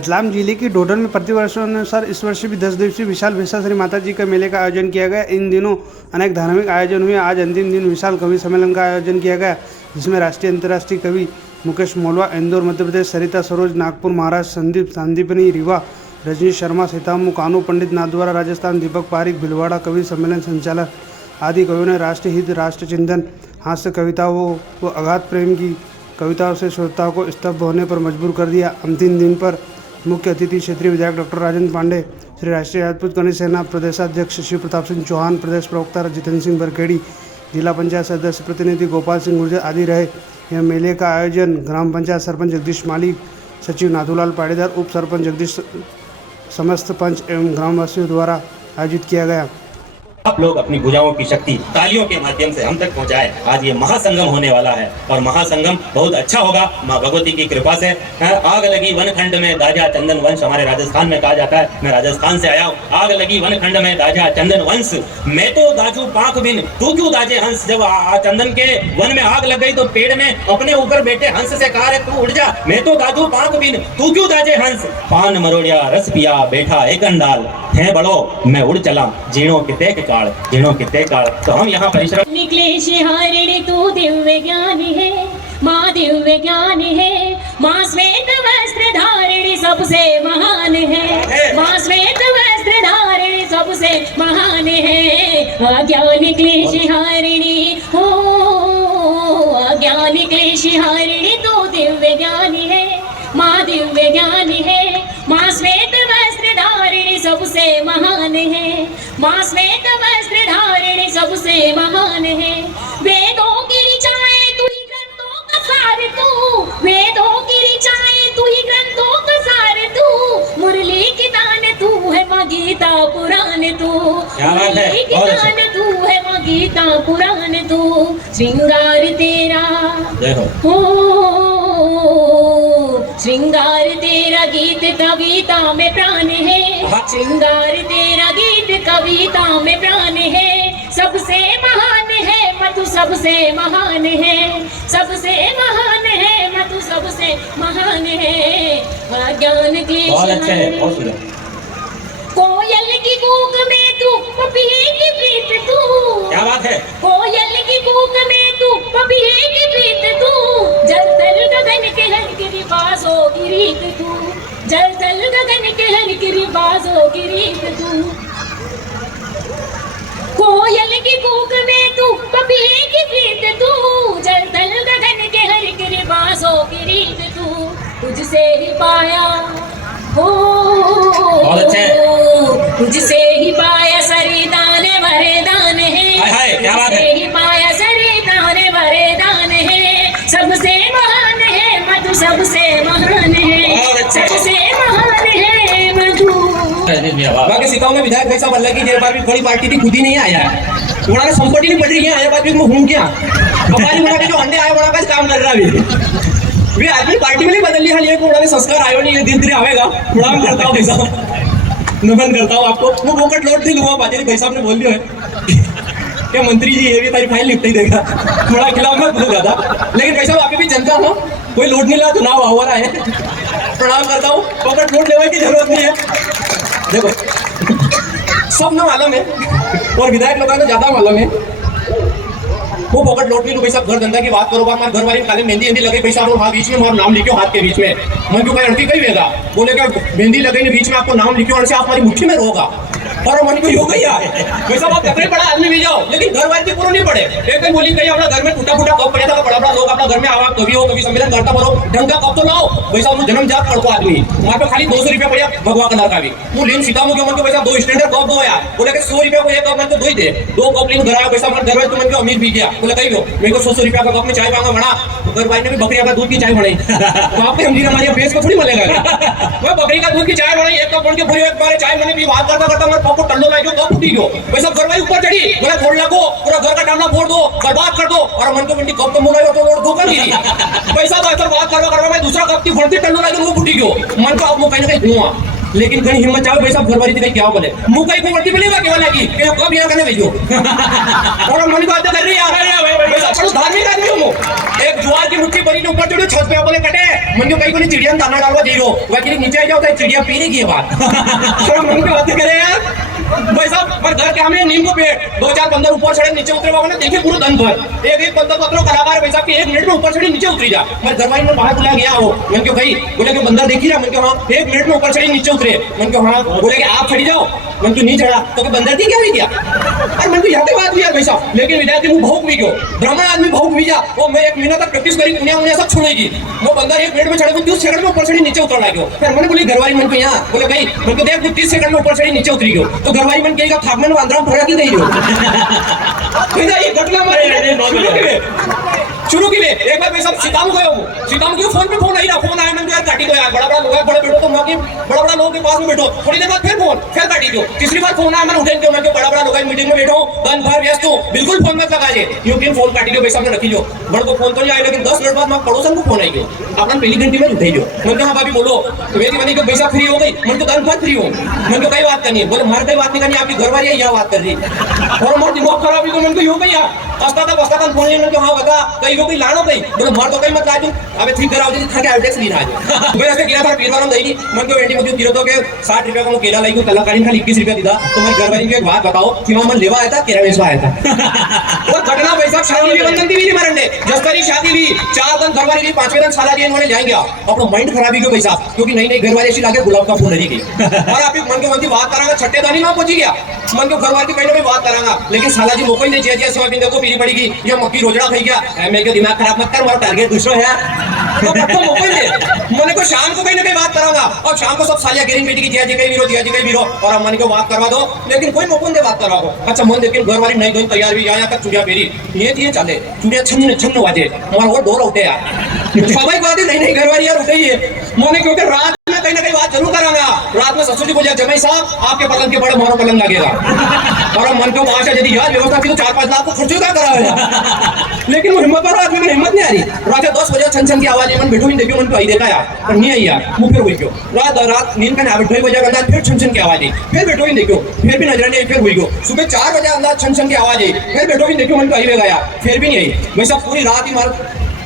रतलाम जिले की डोडन में प्रतिवर्षानुसार इस वर्ष भी 10 दिवसीय विशाल भीषासरी माता जी का मेले का आयोजन किया गया। इन दिनों अनेक धार्मिक आयोजन हुए। आज अंतिम दिन विशाल कवि सम्मेलन का आयोजन किया गया, जिसमें राष्ट्रीय अंतर्राष्ट्रीय कवि मुकेश मोलवा, इंदौर मध्य प्रदेश, सरिता सरोज नागपुर महाराष्ट्र, संदीप सांदीपनी रीवा, रजनीश शर्मा सीतामू, कानू पंडित नाथद्वारा राजस्थान, दीपक पारिक भिलवाड़ा कवि सम्मेलन संचालक आदि कवियों ने राष्ट्रहित, राष्ट्र चिंतन, हास्य कविताओं व अगाध प्रेम की कविताओं से श्रोताओं को स्तब्ध होने पर मजबूर कर दिया। अंतिम दिन पर मुख्य अतिथि क्षेत्रीय विधायक डॉक्टर राजेंद्र पांडे, श्री राष्ट्रीय राजपूत गणेश सेना प्रदेशाध्यक्ष शिव प्रताप सिंह चौहान, प्रदेश प्रवक्ता जितेंद्र सिंह बरखेड़ी, जिला पंचायत सदस्य प्रतिनिधि गोपाल सिंह गुर्जर आदि रहे। यह मेले का आयोजन ग्राम पंचायत सरपंच जगदीश मालिक, सचिव नाथूलाल पाड़ेदार, उप सरपंच जगदीश, समस्त पंच एवं ग्रामवासियों द्वारा आयोजित किया गया। आप लोग अपनी भुजाओं की शक्ति तालियों के माध्यम से हम तक पहुंचाए। आज ये महासंगम होने वाला है और महासंगम बहुत अच्छा होगा माँ भगवती की कृपा से। आग लगी वनखंड में दाजा चंदन वंश, हमारे राजस्थान में कहा जाता है, मैं राजस्थान से आया हूँ। आग लगी वनखंड में दाजा चंदन वंश, मैं तो दाजू पाक बिन तू क्यों दाजे हंस। जब चंदन के वन में आग लग गई तो पेड़ में अपने ऊपर बैठे हंस से कहा तू उड़ जा, मैं तो दाजू पाक बिन तू क्यों दाजे हंस। पान मरोड़िया रस पिया बैठा एक अंडाल, है बड़ो मैं उड़ चला जीणों के ते काल, जीणों के ते काल। तो हम यहाँ परिश्रम निकलेश हारिणी तू दिव्य ज्ञानी है, माँ दिव्य ज्ञानी है, माँ श्वेत वस्त्र धारिणी सबसे महान है, माँ श्वेत वस्त्र धारिणी सबसे महान है। अज्ञानी क्लेश हारिणी हो, अज्ञानी क्लेश हारिणी तू दिव्य ज्ञानी है, माँ दिव्य ज्ञानी है, माँ श्वेत वस्त्र धारिणी सबसे महान है, माँ श्वेत वस्त्र धारिणी सबसे महान है। वेदों की ऋचाएं तू ही ग्रंथों का सार तू, वेदों की ऋचाएं तू ही ग्रंथों का सार तू, मुरली की दान तू है माँ गीता पुराण तू, मुरली की दान तू है माँ गीता पुराण तू। श्रृंगार तेरा हो, श्रृंगार तेरा गीत कविता में प्राण है, श्रृंगार तेरा गीत कविता में प्राण है। सबसे महान है मतु सबसे महान है, सबसे महान है मतु सबसे महान है। अज्ञान क्लेश कोयल की कूक में तू पपीहे की प्रीत तू, क्या बात है। कोयल की कूक में तू पपीहे की प्रीत तू, जल तल गगन के हल्के रिवाजों की रीत तू, जल तल गगन के हल्के रिवाजों की रीत तू। कोयल की कूक में तू पपीहे की प्रीत तू, जल तल गगन के हल्के रिवाजों की रीत तू। तुझसे ही पाया हो, तुझसे ही पाया सरिता ने वरदान है, तुझसे ही पाया सरिता ने वरदान है। सबसे महान है मधु, सबसे महान है, सबसे महान है मधु। बाकी सीताओं में विधायक भाई साहब अल्लाह की जय बार भी थोड़ी पार्टी थी, खुद ही नहीं आया है, उन्होंने संपत्ति नहीं पड़ रही है, आया बात भी घूम गया कपाली बना के जो अंडे आया बड़ा का काम कर रहा है भी आदमी पार्टी में नहीं बदल लिया, ये थोड़ा संस्कार आयो नहीं, दिन दिन आवेगा। थोड़ा मैं करता हूँ भाई साहब, नमन करता हूँ आपको। वो पोकट लौट थी लूंगा बाजी भाई साहब ने बोल दिया है क्या मंत्री जी ये भी तारी फाइल निपटा ही देगा, थोड़ा खिलाफ मत बोल ज्यादा। लेकिन भाई साहब आप भी जनता हो, कोई लौट नहीं रहा, चुनाव हो रहा है, प्रणाम करता हूँ। पोकट लौट लेने की जरूरत नहीं है, देखो सब ना मालूम है और विधायक लोगों को ज्यादा मालूम है। वो पॉकेट लौट ली, भाई साहब घर धंधा की बात करो, हमारे घर वाली खाली मेहंदी मेहंदी लगे, भाई साहब वहाँ बीच में हमारा नाम लिखो हाथ के बीच में। मैं क्यों लड़की कहीं वेगा बोले क्या मेहंदी लगे बीच में आपको नाम लिखो और से आप हमारी मुट्ठी में रहोगा और मन को हो गई है। भाई साहब आप कपड़े पड़ा आदमी भी जाओ, लेकिन घर वाले पूरा नहीं पड़े। एक दिन बोली कहीं अपना घर में टूटा फूटा कप पड़ा था, बड़ा बड़ा लोग अपना घर में आवा, कभी हो कभी सम्मेलन करता बोलो ढंग का कप तो लाओ। भाई साहब जन्म जात पड़को आदमी वहाँ पे खाली 200 रुपया पड़ा भगवा कलर का भी। वो लेन सीता मुझे मन को पैसा 2 स्टैंडर्ड कप दो यार, बोले 100 रुपया को एक कप मन को दो ही दे, 2 कप लेन घर आया। पैसा घर वाले तो मन को अमीर भी गया, बोले कहीं हो मेरे को 100 रुपया का कप में चाय पाऊंगा बना, घर वाले ने भी बकरी का दूध की चाय बनाई तो आप हम जी हमारे बेस को थोड़ी मिलेगा। मैं बकरी का दूध की चाय बनाई, एक कप बन के पूरी एक बार चाय बनी भी बात करता करता मैं पप्पू टल्लो लाइक कप उठी गयो। भाई साहब घर वाली ऊपर चढ़ी, बोला फोड़ लगो पूरा घर का टांगा फोड़ दो, बर्बाद कर दो और मन को मंडी कप तो मुलायो तो लोड धोखा नहीं। भाई साहब ऐसा बात करवा मैं दूसरा कप की फोड़ती टल्लो लाइक वो उठी गयो, मन को अब वो कहीं ना कहीं हुआ लेकिन कहीं हिम्मत चाहो भाई साहब घरवाली थी क्या बोले मुंह कहीं को वर्ती मिलेगा केवल की कि कब यहाँ करने भेजो और मन को बात कर रही है भाई साहब थोड़ा धार्मिक आदमी हूँ एक जुआर की मुट्ठी बनी ऊपर चढ़ो छत पे बोले कटे मन को कहीं को चिड़िया दाना डालवा जीरो वही नीचे आ जाओ चिड़िया पीने की बात थोड़ा मन की बात करे यार भाई साहब पर घर के हमने नीम को पेड़ 2-4 बंदर ऊपर चढ़े नीचे उतरे बाबा ने देखिए पूरा दिन भर एक बंदर पत्रों कलाकार भाई साहब की 1 मिनट में ऊपर चढ़ी नीचे उतरी जा मैं घरवाली में बाहर बुला गया हो मन क्यों भाई बोले कि बंदर देखी रहा मन क्यों हाँ 1 मिनट में ऊपर चढ़ी नीचे उतरे मन क्यों हाँ बोले कि आप चढ़ी जाओ मन क्यों नहीं चढ़ा तो बंदर थी क्या हुई क्या अरे मन को यहाँ की बात हुई यार भाई साहब लेकिन विद्यार्थी मुँह भावुक भी क्यों ब्राह्मण आदमी भावुक भी जा वो मैं 1 महीना तक प्रैक्टिस करी दुनिया सब छोड़ेगी वो बंदर 1 मिनट में चढ़े 30 सेकंड में ऊपर चढ़ी नीचे उतर लगे फिर मैंने बोली घरवाली मन को यहाँ बोले भाई मन को देख 30 सेकंड में ऊपर चढ़ी नीचे उतरी गयो तो घरवाली मन कहेगा थापमन वांद्रा भरा की नहीं हो ये घटना हमारे शुरू की एक बार मैं सब सीतामू गया हूँ सीतामू की फोन पे फोन आई ना फोन आया मैंने यार काटी दो यार बड़ा लोग है बड़े बैठो तो मौके बड़ा लोगों के पास में बैठो थोड़ी देर बाद फिर काटी दो तीसरी बार फोन आया मैंने उठे क्यों मैं बड़ा लोग मीटिंग में बैठो दिन भर व्यस्त हूँ बिल्कुल फोन मत लगा क्योंकि फोन काटी दो पैसा में रखी लो बड़ को फोन तो नहीं आया लेकिन 10 मिनट बाद मैं पड़ोसन को फोन आई गयो अपना पहली घंटे में उठे जो मैं हाँ भाभी बोलो मेरी बनी को पैसा फ्री हो गई मैं तो दिन भर फ्री हूँ मैं तो कई बात करनी है बोले मार कई बात नहीं करनी आपकी घर वाली यह बात कर रही और मोर दिमाग खराब ही तो मैं हो गई बस्ता था फोन लेने हाँ बता कहीं को लानो कहीं बोले मर तो कहीं मत लाजू अबे ठीक कराओ जी था के एड्रेस ली ना मैं ऐसे किया था पीरवार में नहीं मन को एंटी मुझे गिरो तो के 60 रुपया को केला लाई को कलाकारी खाली 21 रुपया दिया तो मैं घरवाली की एक बात बताओ कि मैं लेवा आया था केला बेचवा आया था और घटना भाई साहब शादी भी बंधन भी मरने जस्तरी शादी भी 4 दिन घरवाली की 5वें दिन साला जी इन्होंने जाएंगे अपना माइंड खराब ही गयो भाई साहब क्योंकि नई नई घरवाली ऐसी लाके गुलाब का फूल नहीं गई और आप मन के मन की बात करांगा छठे दानी में पहुंच गया मन को घरवाली की कहीं बात करांगा लेकिन साला जी मौका ही नहीं चाहिए सोयाबीन देखो पीनी पड़ेगी या मक्की रोजड़ा खाई गया मैं के दिमाग खराब मत कर मेरा टारगेट दूसरा है तो मौका ही दे मन को शाम को कहीं ना कहीं बात करांगा और शाम को सब सालिया गिरिंग बेटी की जिया जी कहीं वीरो और हम मन को बात करवा दो लेकिन कोई मौका दे बात कराओ अच्छा मन लेकिन घरवाली नहीं दो तैयार भी यहाँ तक चुड़िया पेरी ये चले चुड़िया छन्न वाजे हमारा वो डोर उठे यार स्वाभाविक बात है नहीं घरवाली यार उठे ही है मोने क्योंकि रात में कहीं ना कहीं बात जरूर करांगा रात में ससुर जी बोलिया जमाई साहब आपके पलंग के बड़े मारो पलंग लगेगा और मन को आशा यदि यार व्यवस्था की तो 4-5 लाख को खर्च क्या करा लेकिन वो हिम्मत आदमी में हिम्मत नहीं आ रही रात 10 बजे छन की आवाज मन बैठो ही देखियो मन को आई देखा यार पर नहीं आई यार मुंह फिर हुई क्यों रात नींद का 2 बजे अंदर फिर छन की आवाज आई फिर बैठो ही देखियो फिर भी नजर नहीं फिर हुई गयो सुबह 4 बजे अंदर छन की आवाज आई फिर बैठो ही देखियो मन को आई गया फिर भी नहीं आई वैसा पूरी रात ही मार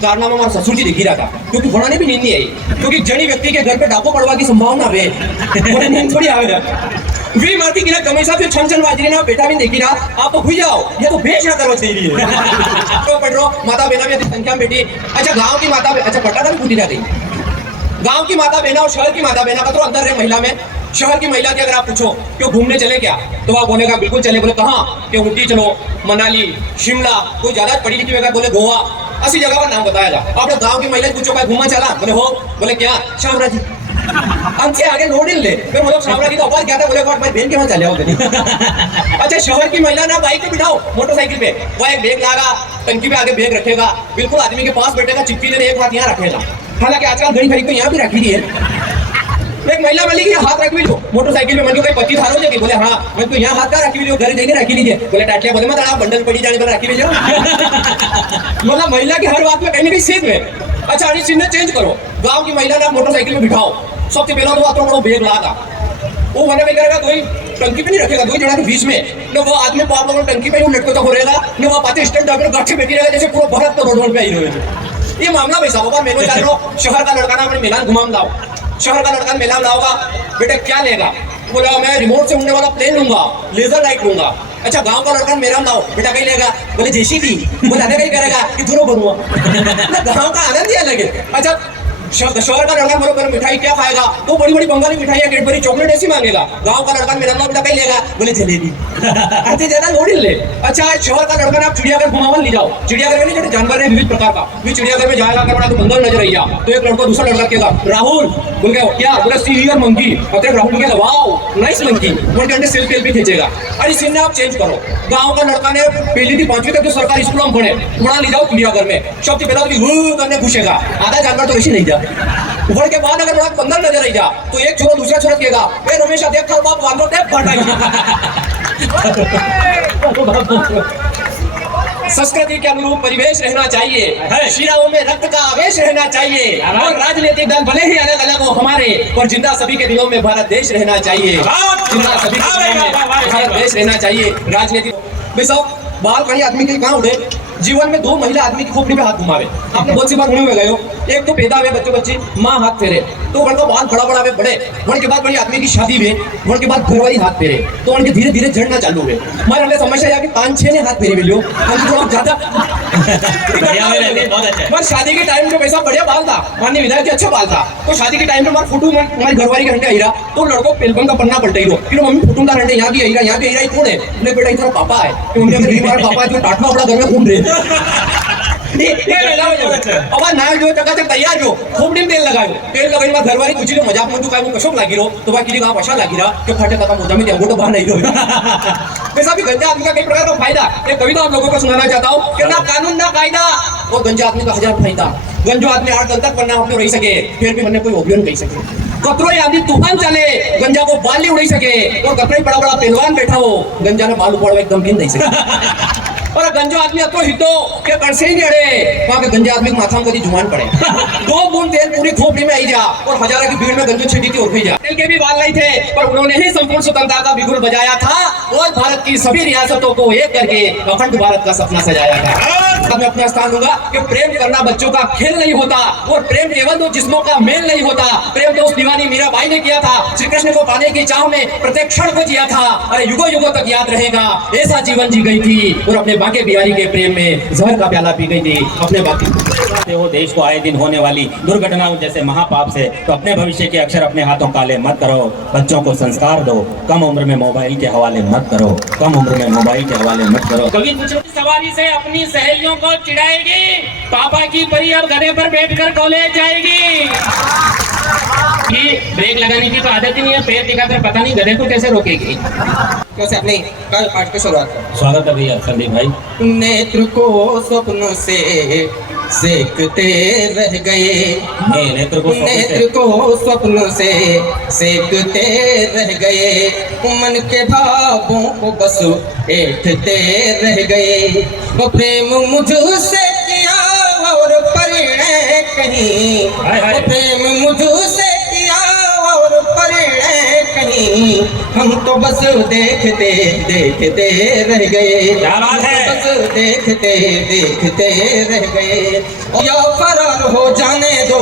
कारनामा हमारा ससुर जी दिख रहा था क्योंकि बनाने भी नींद नहीं आई क्योंकि जनी व्यक्ति के घर पे डाको पड़वा की संभावना है बोले नींद थोड़ी आवेगा वी मारती गिरा कमी साहब से छन बाजरी ना बेटा भी देखी रहा आप तो भूल जाओ ये तो बेच ना करवा चाहिए तो पढ़ रहा माता बहना भी संख्या बेटी अच्छा गांव की माता अच्छा पट्टा भी पूछी जाती गांव की माता बहना और शहर की माता बहना का तो अंतर है महिला में शहर की महिला की अगर आप पूछो क्यों घूमने चले क्या तो आप बोलेगा बिल्कुल चले बोले कहाँ कि ऊटी चलो मनाली शिमला कोई ज्यादा पढ़ी लिखी होगा बोले गोवा ऐसी जगह का नाम बताया था आपने गांव की महिला पूछो क्या घूमा चला बोले हो बोले क्या शामरा जी हमसे आगे नोट ले फिर वो लोग शामरा जी का आवाज क्या था बोले भाई बहन के वहां चले आओ अच्छा शहर की महिला ना बाइक पे बिठाओ मोटरसाइकिल पे वो एक बैग लागा टंकी पे आगे बैग रखेगा बिल्कुल आदमी के पास बैठेगा चिप्पी लेने एक हाथ यहाँ रखेगा हालांकि आजकल घड़ी खड़ी को यहाँ भी रखी है एक महिला वाली हाथ रख लो मोटरसाइकिल में मन को कहीं 25 हारो जाएगी बोले हाँ मैं तो यहाँ हाथ का रखी लो घर जाएंगे रखी लीजिए बोले टाटिया बोले मत आप बंडल पड़ी जाने पर रखी लीजिए मतलब महिला की हर बात में कहीं ना कहीं सीख में अच्छा अरे सीन चेंज करो गांव की महिला ना मोटरसाइकिल में बिठाओ सबसे पहला तो आपको बैग लागा वो मैंने क्या करेगा कोई टंकी पे नहीं रखेगा 2 जगह के बीच में न वो आदमी पाप लोगों टंकी पे लटको तो हो रहेगा न वो पाते स्टैंड डाल गाठी बैठी रहेगा जैसे पूरा भारत तो रोड पे आई रहे ये मामला भाई साहब मैंने जान लो शहर का लड़का ना अपने मेलान घुमाम लाओ शहर का लड़का मेला लाओगा बेटा क्या लेगा बोला मैं रिमोट से उड़ने वाला प्लेन लूंगा लेजर लाइट लूंगा अच्छा गांव का लड़का मेरा लाओ बेटा कहीं लेगा बोले जेसीबी बोले आने कहीं करेगा कि धुरो बनूंगा गांव का आनंद ही अलग है अच्छा शहर का लड़का मेरे मिठाई क्या खाएगा तो बड़ी बड़ी बंगाली मिठाई या कैडबरी चॉकलेट ऐसी मांगेगा गांव का लड़का मेरा बेटा कहीं लेगा बोले जलेबी अच्छे ज्यादा लोड ले अच्छा शहर का लड़का आप चिड़ियाघर घुमावन ले जाओ चिड़ियाघर में नहीं जानवर है विविध प्रकार का भी चिड़ियाघर में जाएगा कर बड़ा तो बंदर नजर आएगा तो एक लड़का दूसरा लड़का कहेगा राहुल बोल गया क्या बोले सी हियर मंकी मतलब राहुल कहेगा वाओ नाइस मंकी बोल के सेल्फी खींचेगा अरे सीन आप चेंज करो गांव का लड़का ने पहली थी 5वीं तक जो सरकारी स्कूल में पढ़े वहां ले जाओ चिड़ियाघर में सबसे पहला करने घुसेगा आधा जानवर तो ऐसे नहीं जा उभर के बाद अगर बड़ा बंदर नजर आई जा तो एक छोरा दूसरा छोरा कहेगा ए रमेश देख कर बाप वांदो टेप फटाई संस्कृति के अनुरूप परिवेश रहना चाहिए, शिराओं में रक्त का आवेश रहना चाहिए, और राजनीतिक दल भले ही अलग अलग हो हमारे, और जिंदा सभी के दिलों में भारत देश रहना चाहिए, जिंदा सभी के दिलों में भारत देश रहना चाहिए। राजनीतिक भाई साहब, बाल कहीं आदमी के कहाँ उड़े, जीवन में 2 महिला आदमी की खोपड़ी पे हाथ घुमावे। आपने बहुत सी बार घूमे हुए गए हो, एक तो पैदा हुए बच्चों बच्ची, माँ हाथ फेरे, तो उनका बाल खड़ा बड़ा हुए बड़े, उनके बाद बड़ी आदमी की शादी हुए, उनके बाद घरवाली हाथ फेरे, तो उनके धीरे धीरे झड़ना चालू हुए। हमारे हमने समस्या है कि 5-6 ने हाथ फेरे मिलियो, हम थोड़ा ज्यादा बस शादी के टाइम पे पैसा बढ़िया बाल था, माननीय विधायक जी अच्छा बाल था, तो शादी के टाइम पे हमारे फोटो हमारी घरवाली का हंडे आई रहा, तो लड़कों पेलबन का पन्ना पलटा ही रहो कि मम्मी फोटो का हंडे यहाँ भी आई रहा, यहाँ भी आई रहा, कौन है? बोले बेटा इधर पापा है, मम्मी अगर पापा जो टाटवा बड़ा घर में घूम रहे अब ना जो चकाचक तैयार हो, खोपड़ी में तेल लगायो, तेल लगाने बाद घरवाली कुछ मजाक में दुकान में कशोक लागी रहो, तो बाकी आप आशा लागी रहा कि फटे खत्म हो जाए, अंगूठा बाहर नहीं रहो। वैसा भी गंजा आदमी का कई प्रकार का फायदा, एक कविता आप लोगों को सुनाना चाहता हूँ कि ना कानून ना कायदा, और गंजा आदमी का 1000 फायदा। गंजो आदमी 8 दिन तक बनना अपने रही सके, फिर भी बनने कोई ओबियन कही सके, कतरो आदमी तूफान चले, गंजा को बाल नहीं उड़ी सके, और कतरे बड़ा बड़ा पहलवान बैठा हो, गंजा ने बाल उपाड़ एकदम भी नहीं सके। और गंजो आदमी अतो हितो के करसे ही अड़े, वहां के गंजे आदमी के माथा में कभी जुबान पड़े, 2 बूंद तेल पूरी खोपड़ी में आई जा, और हजारों की भीड़ में गंजो छिटी थी और भी जा। तेल के भी बाल नहीं थे, पर उन्होंने ही संपूर्ण स्वतंत्रता का बिगुल बजाया था, और भारत की सभी रियासतों को एक करके अखंड भारत का सपना सजाया था। मैं अपना स्थान दूंगा कि प्रेम करना बच्चों का खेल नहीं होता, और प्रेम केवल 2 जिस्मों का मेल नहीं होता। प्रेम तो उस दीवानी मीराबाई ने किया था, श्री कृष्ण को पाने की चाह में प्रत्येक क्षण को जिया था, अरे युगों युगों तक याद रहेगा, ऐसा जीवन जी गई थी, और अपने बांके बिहारी के प्रेम में जहर का प्याला पी गई थी। अपने बाकी हो देश को आए दिन होने वाली दुर्घटनाओं जैसे महापाप से, तो अपने भविष्य के अक्षर अपने हाथों काले मत करो, बच्चों को संस्कार दो, कम उम्र में मोबाइल के हवाले मत करो, कम उम्र में मोबाइल के हवाले मत करो। कभी सवारी से अपनी सहेलियों को चिढ़ाएगी, पापा की परी अब गधे पर बैठकर कॉलेज जाएगी। ब्रेक लगाने की तो आदत ही नहीं है, पैर दिखाकर पता नहीं गधे को कैसे रोकेगी। कैसे अपने पाठ की शुरुआत करें। स्वागत है भैया संदीप भाई। नेत्र को स्वप्न से सेकते रह गए, नेत्र को स्वप्न से सेकते रह गए, मन के भावों को बस ऐंठते रह गए, वो प्रेम मुझसे किया और परिणय कहीं, वो प्रेम मुझसे किया और परिणय कहीं, हम तो बस देखते देखते रह गए, बस देखते देखते रह गए, या फरार हो जाने दो,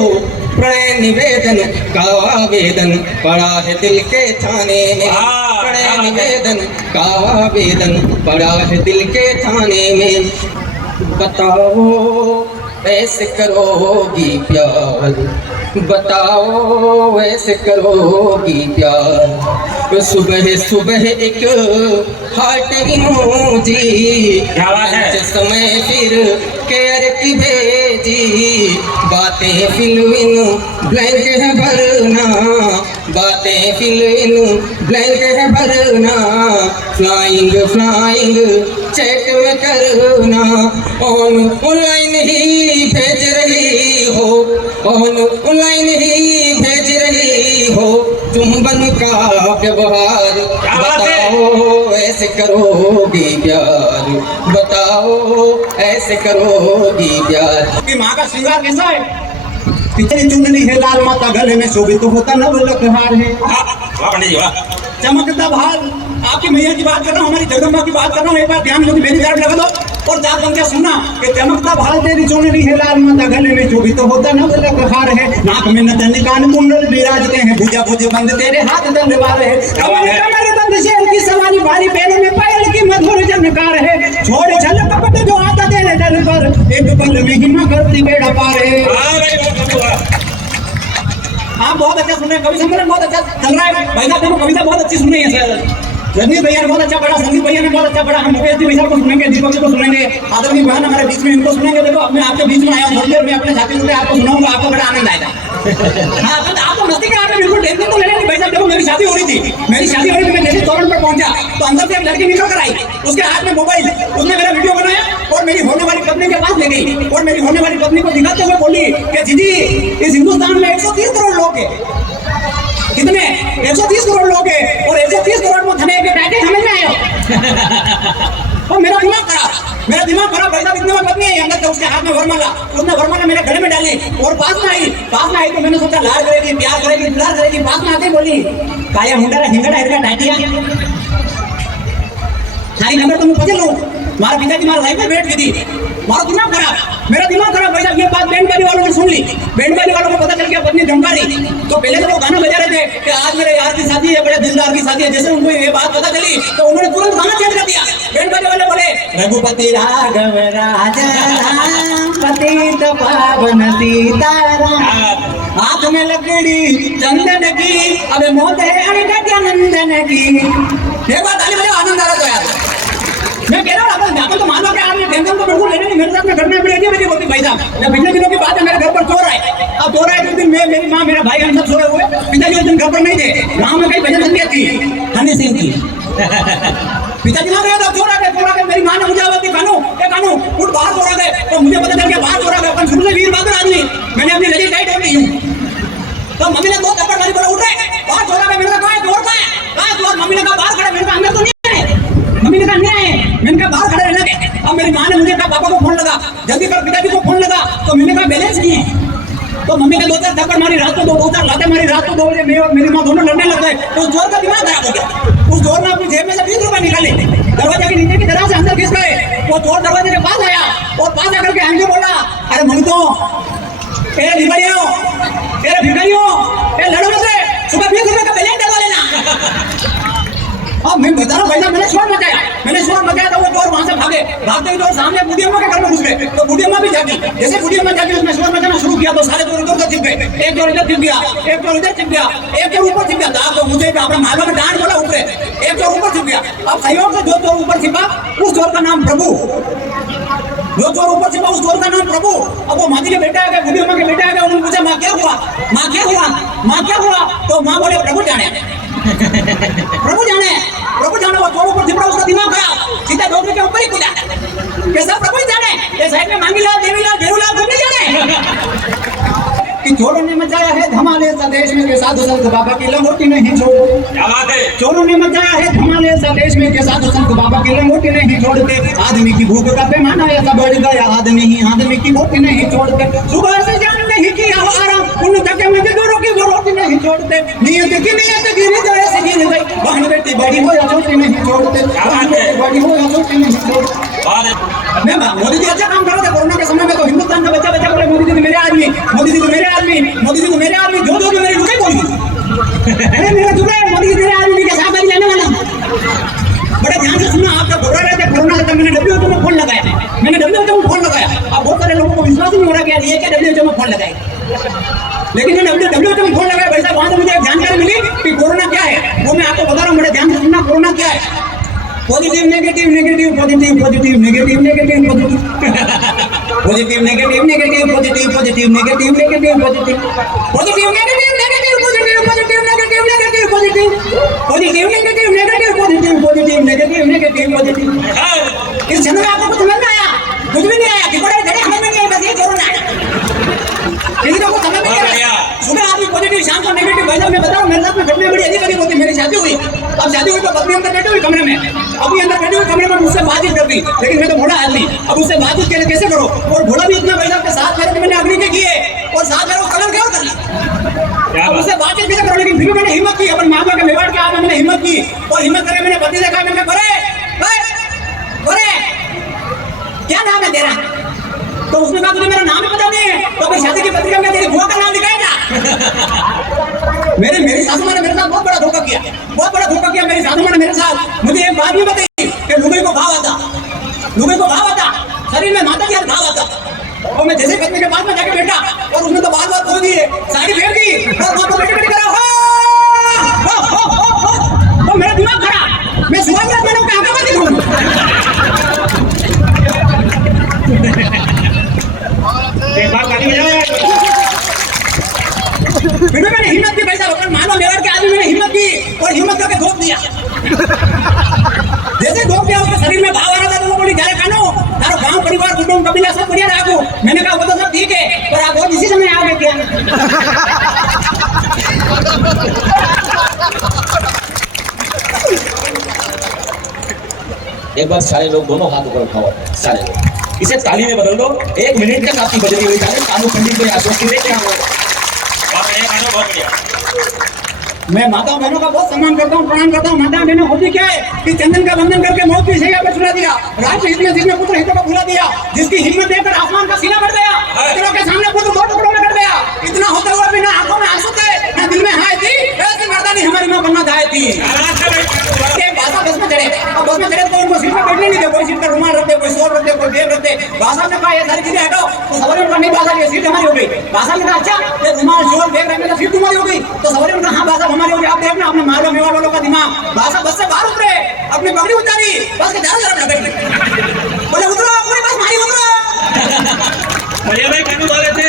प्रणय निवेदन का आवेदन पड़ा है दिल के थाने में, प्रणय निवेदन का आवेदन पड़ा है दिल के थाने में। बताओ ऐसे करोगी प्यार, बताओ ऐसे करोगी प्यार, सुबह सुबह एक हार्ट इमोजी, समय फिर केयर की भेजी, बातें फिल इन ब्लैंक है भरना, बातें फिल इन ब्लैंक है भरना, फ्लाइंग फ्लाइंग चैट में करना, ऑनलाइन ही भेज रही हो, ऑनलाइन ही भेज रही हो, चुंबन का व्यवहार, बताओ ऐसे करोगी प्यार, बताओ ऐसे करोगी प्यार। की माँ का श्रृंगार कैसा है? कितनी चुनरी है लाल माता, गले में शोभित तो होता नवलख हार है, चमकता भाल। आपकी मैया की बात कर रहा हूँ, हमारी जगदम्बा की बात कर रहा हूँ, एक बार ध्यान जो मेरी तरफ लगा दो और जाग बन के सुनना कि चमकता भाल तेरी चुनरी है लाल माता, गले में शोभित तो होता नवलख हार है, नाक में नथनी कान कुंडल विराजते हैं, भुजा भुज बंद तेरे हाथ दंडवार है, कमर बंद शेर की सवारी भारी, पैरों में पायल की मधुर झनकार है, छोड़े छल कपट जो आता तेरे दर पर, एक पल में हिम्मत करती बेड़ा पार है। हाँ बहुत अच्छा सुन रहे हैं, कवि सम्मेलन बहुत अच्छा चल रहा है भाई साहब, कविता बहुत अच्छी सुन रही है सर, रजनीश भैया ने बहुत अच्छा पढ़ा, संदीप भैया ने बहुत अच्छा पढ़ा, हम मुकेश जी भैया को सुनेंगे, दीपक जी को सुनेंगे, आदरणीय बहन हमारे बीच में इनको सुनेंगे। देखो अब मैं आपके बीच में आया हूँ, थोड़ी देर में अपने साथी से आपको सुनाऊंगा, आपको बड़ा आनंद आएगा। हाँ तो आपको मस्ती के आगे बिल्कुल टेंशन तो लेने नहीं। भाई साहब देखो मेरी शादी हो रही थी, मेरी शादी हो रही थी, मैं जैसे तोरण पर पहुंचा तो अंदर से एक लड़की निकल कर आई, उसके हाथ में मोबाइल, उसने मेरा वीडियो बनाया और मेरी होने वाली पत्नी के पास ले गई, और मेरी होने वाली पत्नी को दिखाते हुए बोली कि दीदी इस हिंदुस्तान में 130 करोड़ लोग हैं। कितने? 130 करोड़ लोग हैं, और 130 करोड़ में धने के पैकेट समझ में आए हो? और मेरा दिमाग खराब भाई साहब। इतने वक्त नहीं है अंदर, उसके हाथ में वरमाला, उसने वरमाला मेरे गले में डाली और पास में आई तो मैंने सोचा लाड करेगी, प्यार करेगी, दुलार करेगी। पास में आते बोली काया मुंडा हिंगड़ा इधर टाटिया सारी नंबर तो मैं पहुंच लूं। मारा पिताजी मारा लाइफ में बैठ गई थी। मारा दिमाग खराब, मेरा दिमाग खराब भाई साहब। ये बात बैंड बाजी वालों ने सुन ली, बैंड बाजी वालों को पता चल गया पत्नी धमका रही। तो पहले तो वो गाना बजा रहे थे कि आज मेरे यार की शादी है, बड़े दिलदार की शादी है। जैसे उनको ये बात पता चली तो उन्होंने तुरंत गाना चेंज कर दिया। बैंड बाजी वाले बोले रघुपति राघव राजा पतित पावन सीताराम, हाथ में लकड़ी चंदन की, अबे मौत है अड़गट नंदन की। एक बात ताली बजाओ, आनंद आ रहा है यार। मैं कह रहा हूँ अपन तो मान लो कि आपने टेंशन तो बिल्कुल लेने नहीं, मेरे साथ में घर में बड़ी बड़ी होती भाई साहब। जब पिछले दिनों की बात है, मेरे घर पर चोर आए। अब चोर आए तो दिन मैं, मेरी माँ, मेरा भाई, हम सब सोए हुए। पिताजी उस दिन घर पर नहीं थे, गाँव में कहीं भजन संध्या थी हनी सिंह की। पिताजी ना गए तो चोर आ गए। मेरी माँ ने मुझे आवाज दी, कानू उठ, बाहर चोर आ गए। तो मुझे पता चल गया बाहर चोर आ गए। अपन शुरू से वीर बहादुर आदमी, मैंने अपनी लड़ी टाइट कर ली हूँ। तो मम्मी ने 2 थप्पड़ मारी, बोला उठ रहे बाहर चोर आ गए। मैंने कहा कहाँ है चोर, कहाँ है चोर? मम्मी ने कहा बाहर खड़े। मैंने कहा अंदर तो नहीं है। मम्मी ने कहा नहीं है। मैंने कहा बाहर खड़े रहने के। अब मेरी माँ ने मुझे कहा पापा को फोन लगा, जल्दी कर, पिताजी को फोन लगा। तो मैंने कहा बैलेंस नहीं है। तो मम्मी ने 2-4 थप्पड़ मारी, रात को 2-4 लातें मारी। रात को 2 बजे मैं और मेरी माँ दोनों लड़ने लग गए। तो उस चोर का दिमाग खराब हो गया। उस चोर ने अपनी जेब में से 20 रुपए निकाले, दरवाजे के नीचे की तरफ से अंदर घुस गए। वो चोर दरवाजे के पास आया और पास आकर के हमसे बोला, अरे मंगतो, ए भिखारियों, ए लड़ो मुझसे, सुबह 20 रुपए का बैलेंस डलवा लेना। अब मैं बता रहा हूँ भाई साहब, मैंने शोर मचाया तो वो चोर वहां से भागते ही तो सामने बूढ़ी अम्मा के घर में घुस गए। तो बूढ़ी अम्मा भी जागी। जैसे बूढ़ी अम्मा जागी, उसने शोर मचाना शुरू किया तो सारे चोर इधर छिप गए। एक चोर इधर छिप गया, एक चोर इधर छिप गया, एक चोर ऊपर छिप गया। दाग तो मुझे अपना मालूम में डांट बोला ऊपर, एक चोर ऊपर छिप गया। अब सहयोग से जो चोर ऊपर छिपा, उस चोर का नाम प्रभु। जो चोर ऊपर छिपा, उस चोर का नाम प्रभु। अब वो माँ के बेटा आ गया, बूढ़ी अम्मा के बेटा आ गया। उन्होंने पूछा माँ क्या हुआ? तो माँ बोले प्रभु जाने। वो चोर ऊपर छिपा, उसका दिमाग खराब, सीधा डोंगरी के ऊपर ही कूदा। कैसा प्रभु ही जाने, ये साइड में मांगीलाल, देवीलाल, देवलाल घूमने जाने। कि चोरों ने मचाया है धमाल ऐसा देश में के साधु संत बाबा की लंगोटी नहीं छोड़ते। क्या बात है? चोरों ने मचाया है धमाल ऐसा देश में के साधु संत बाबा की लंगोटी नहीं छोड़ते। आदमी की भूख का पैमाना ऐसा बढ़ गया, आदमी की भूख नहीं छोड़ते। सुबह से शाम नहीं किया आराम, उन थके मजदूरों की वो रोटी नहीं छोड़ते। नियत की गिरी तो ऐसे गिर गई, बहन बेटी बड़ी हो या छोटी नहीं छोड़ते। बड़ी हो या छोटी नहीं छोड़ते। मैं मोदी जी अच्छा काम कर रहे थे कोरोना के समय में। तो हिंदुस्तान का बच्चा बोले मोदी जी मेरे आदमी, मोदी जी मेरे आदमी, मोदी जी मेरे आदमी। जो मेरी रुके बोली, अरे मेरे जुड़े मोदी जी मेरे आदमी के साथ जाने वाला। बड़े ध्यान से सुना, आप जब बोल रहे थे कोरोना से, मैंने WHO में फोन लगाया। अब बहुत सारे लोगों को विश्वास नहीं हो रहा कि यार ये क्या WHO में फोन लगाया। लेकिन मैंने WHO में फोन लगाया भाई साहब। वहां से मुझे एक जानकारी मिली कि कोरोना क्या है, वो मैं आपको बता रहा हूँ। बड़े ध्यान से सुनना, कोरोना क्या है। Positive negative positive negative positive negative इस जन्म में आपको कुछ समझ में आया? कुछ भी नहीं आया। कि बड़े घड़े हमें नहीं आई, बस ये कोरोना है। तो कुछ समझ में नहीं आया। सुबह आदमी पॉजिटिव, शाम को नेगेटिव। भाई साहब मैं बताऊं, मेरे साथ में घटना बड़ी अजीब होती। मेरी शादी हुई, अब शादी हुई तो पत्नी अंदर बैठी हुई कमरे में, मुझसे बातचीत कर दी। लेकिन मैं तो भोला आदमी, अब उससे बातचीत के लिए कैसे करो? और भोला भी इतना भाई साहब के 7 फेरे मैंने अग्नि के किए और 7 फेरे कलर क्या कर ली। अब उससे बातचीत कैसे करो? लेकिन फिर भी मैंने हिम्मत की, अपन माँ बाप के मेवाड़ के आज मैंने हिम्मत की और हिम्मत करके मैंने पति देखा। मैंने क्या नाम है तेरा? तो उसने कहा तुझे मेरा नाम ही पता नहीं है, तो अपनी शादी की पत्रिका में तेरी बुआ का नाम दिखाएगा। मेरी सासू माँ ने मेरे साथ बहुत बड़ा धोखा किया। मेरी सासू माँ ने मेरे साथ मुझे एक बात नहीं बताई कि लुगाई को भाव आता, शरीर में माता की हर भाव आता। और मैं जैसे पत्नी के पास में जाके बैठा और उसने तो बात खो दी है, साड़ी फेर दी और माँ को बेटे करा। तो मेरा दिमाग खराब, मैं सुबह में मैंने कहा फिर मैंने हिम्मत की। भाई साहब मानो मेवाड़ के आदमी, मैंने हिम्मत की और हिम्मत करके धोप दिया। जैसे धोप दिया उसके शरीर में भाव आ रहा था। तो वो बोली जारे कानो, तारो गांव परिवार कुटुंब कबीला सब बढ़िया रखो। मैंने कहा वो तो सब ठीक है, पर आप और इसी समय आ गए क्या? एक बार सारे लोग दोनों हाथ ऊपर उठाओ, सारे लोग इसे ताली में बदल दो। 1 मिनट तक आपकी बजरी हुई ताली, कानू पंडित को आश्वस्त देते हैं। बहुत बढ़िया। मैं माताओं बहनों का बहुत सम्मान करता हूँ, प्रणाम करता हूँ। माताओं बहनों होती क्या है कि चंदन का बंधन करके मौत की शैया पर सुला दिया, राष्ट्र हित में जिसने पुत्र हितों को भुला दिया, जिसकी हिम्मत देखकर आसमान का सीना बढ़ गया, पुत्रों के सामने पुत्र 2 टुकड़ों में कट गया। इतना होता हुआ भी ना आंखों में आंसू थे, ना दिल में हाय थी, ऐसी मर्दानी हमारी मां बनना चाहे थी। भाषा बस में चढ़े, अब बस में चढ़े तो उनको सीट पर बैठने नहीं दे, कोई सीट पर रुमाल रख दे, कोई सोर रख दे, कोई बेग रख दे। भाषा ने कहा ये सारी चीजें हटाओ, तो सवारी उनका नहीं, भाषा की सीट हमारी हो गई। भाषा ने कहा अच्छा ये रुमाल सोर बेग रखने का सीट तुम्हारी हो गई, तो सवारी उनका हाँ भाषा हमारी हो गई। आप देखना अपने मालवा मेवाड़ वालों का दिमाग, भाषा बस से बाहर उतरे, अपनी पगड़ी उतारी, बस के ध्यान तरफ लपेट ली, बोले उतरो पूरी बस मारी उतरो। बढ़िया भाई क्या बोल रहे थे?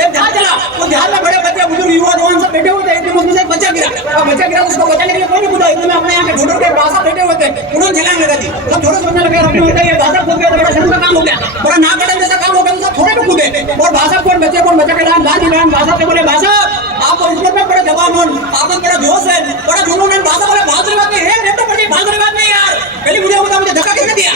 एक ध्यान चला, वो ध्यान में बड़े बच्चे बुजुर्ग युवा जवान सब बैठे हुए थे। एकदम उसमें से एक बच्चा गिरा, और बच्चा गिरा उसको बचाने के लिए कोई नहीं कूदा। एकदम अपने यहाँ के ढोढर के भाषा बैठे हुए थे, उन्होंने छलांग लगा दी। सब थोड़े सोचने लगे अपने होता है ये भाषा को गया तो बड़ा शर्म का काम हो गया, बड़ा नाक कटन जैसा काम हो गया, तो सब थोड़े पे कूदे। और भाषा कौन बच्चे के नाम बात नहीं, भाषा से बोले भाषा आपको इसमें में बड़ा जवाब आपको बड़ा जोश है, बड़ा जुनून है। भाषा बोले बात बात नहीं है, तो बड़ी बात नहीं यार, पहले मुझे बता मुझे धक्का किसने दिया।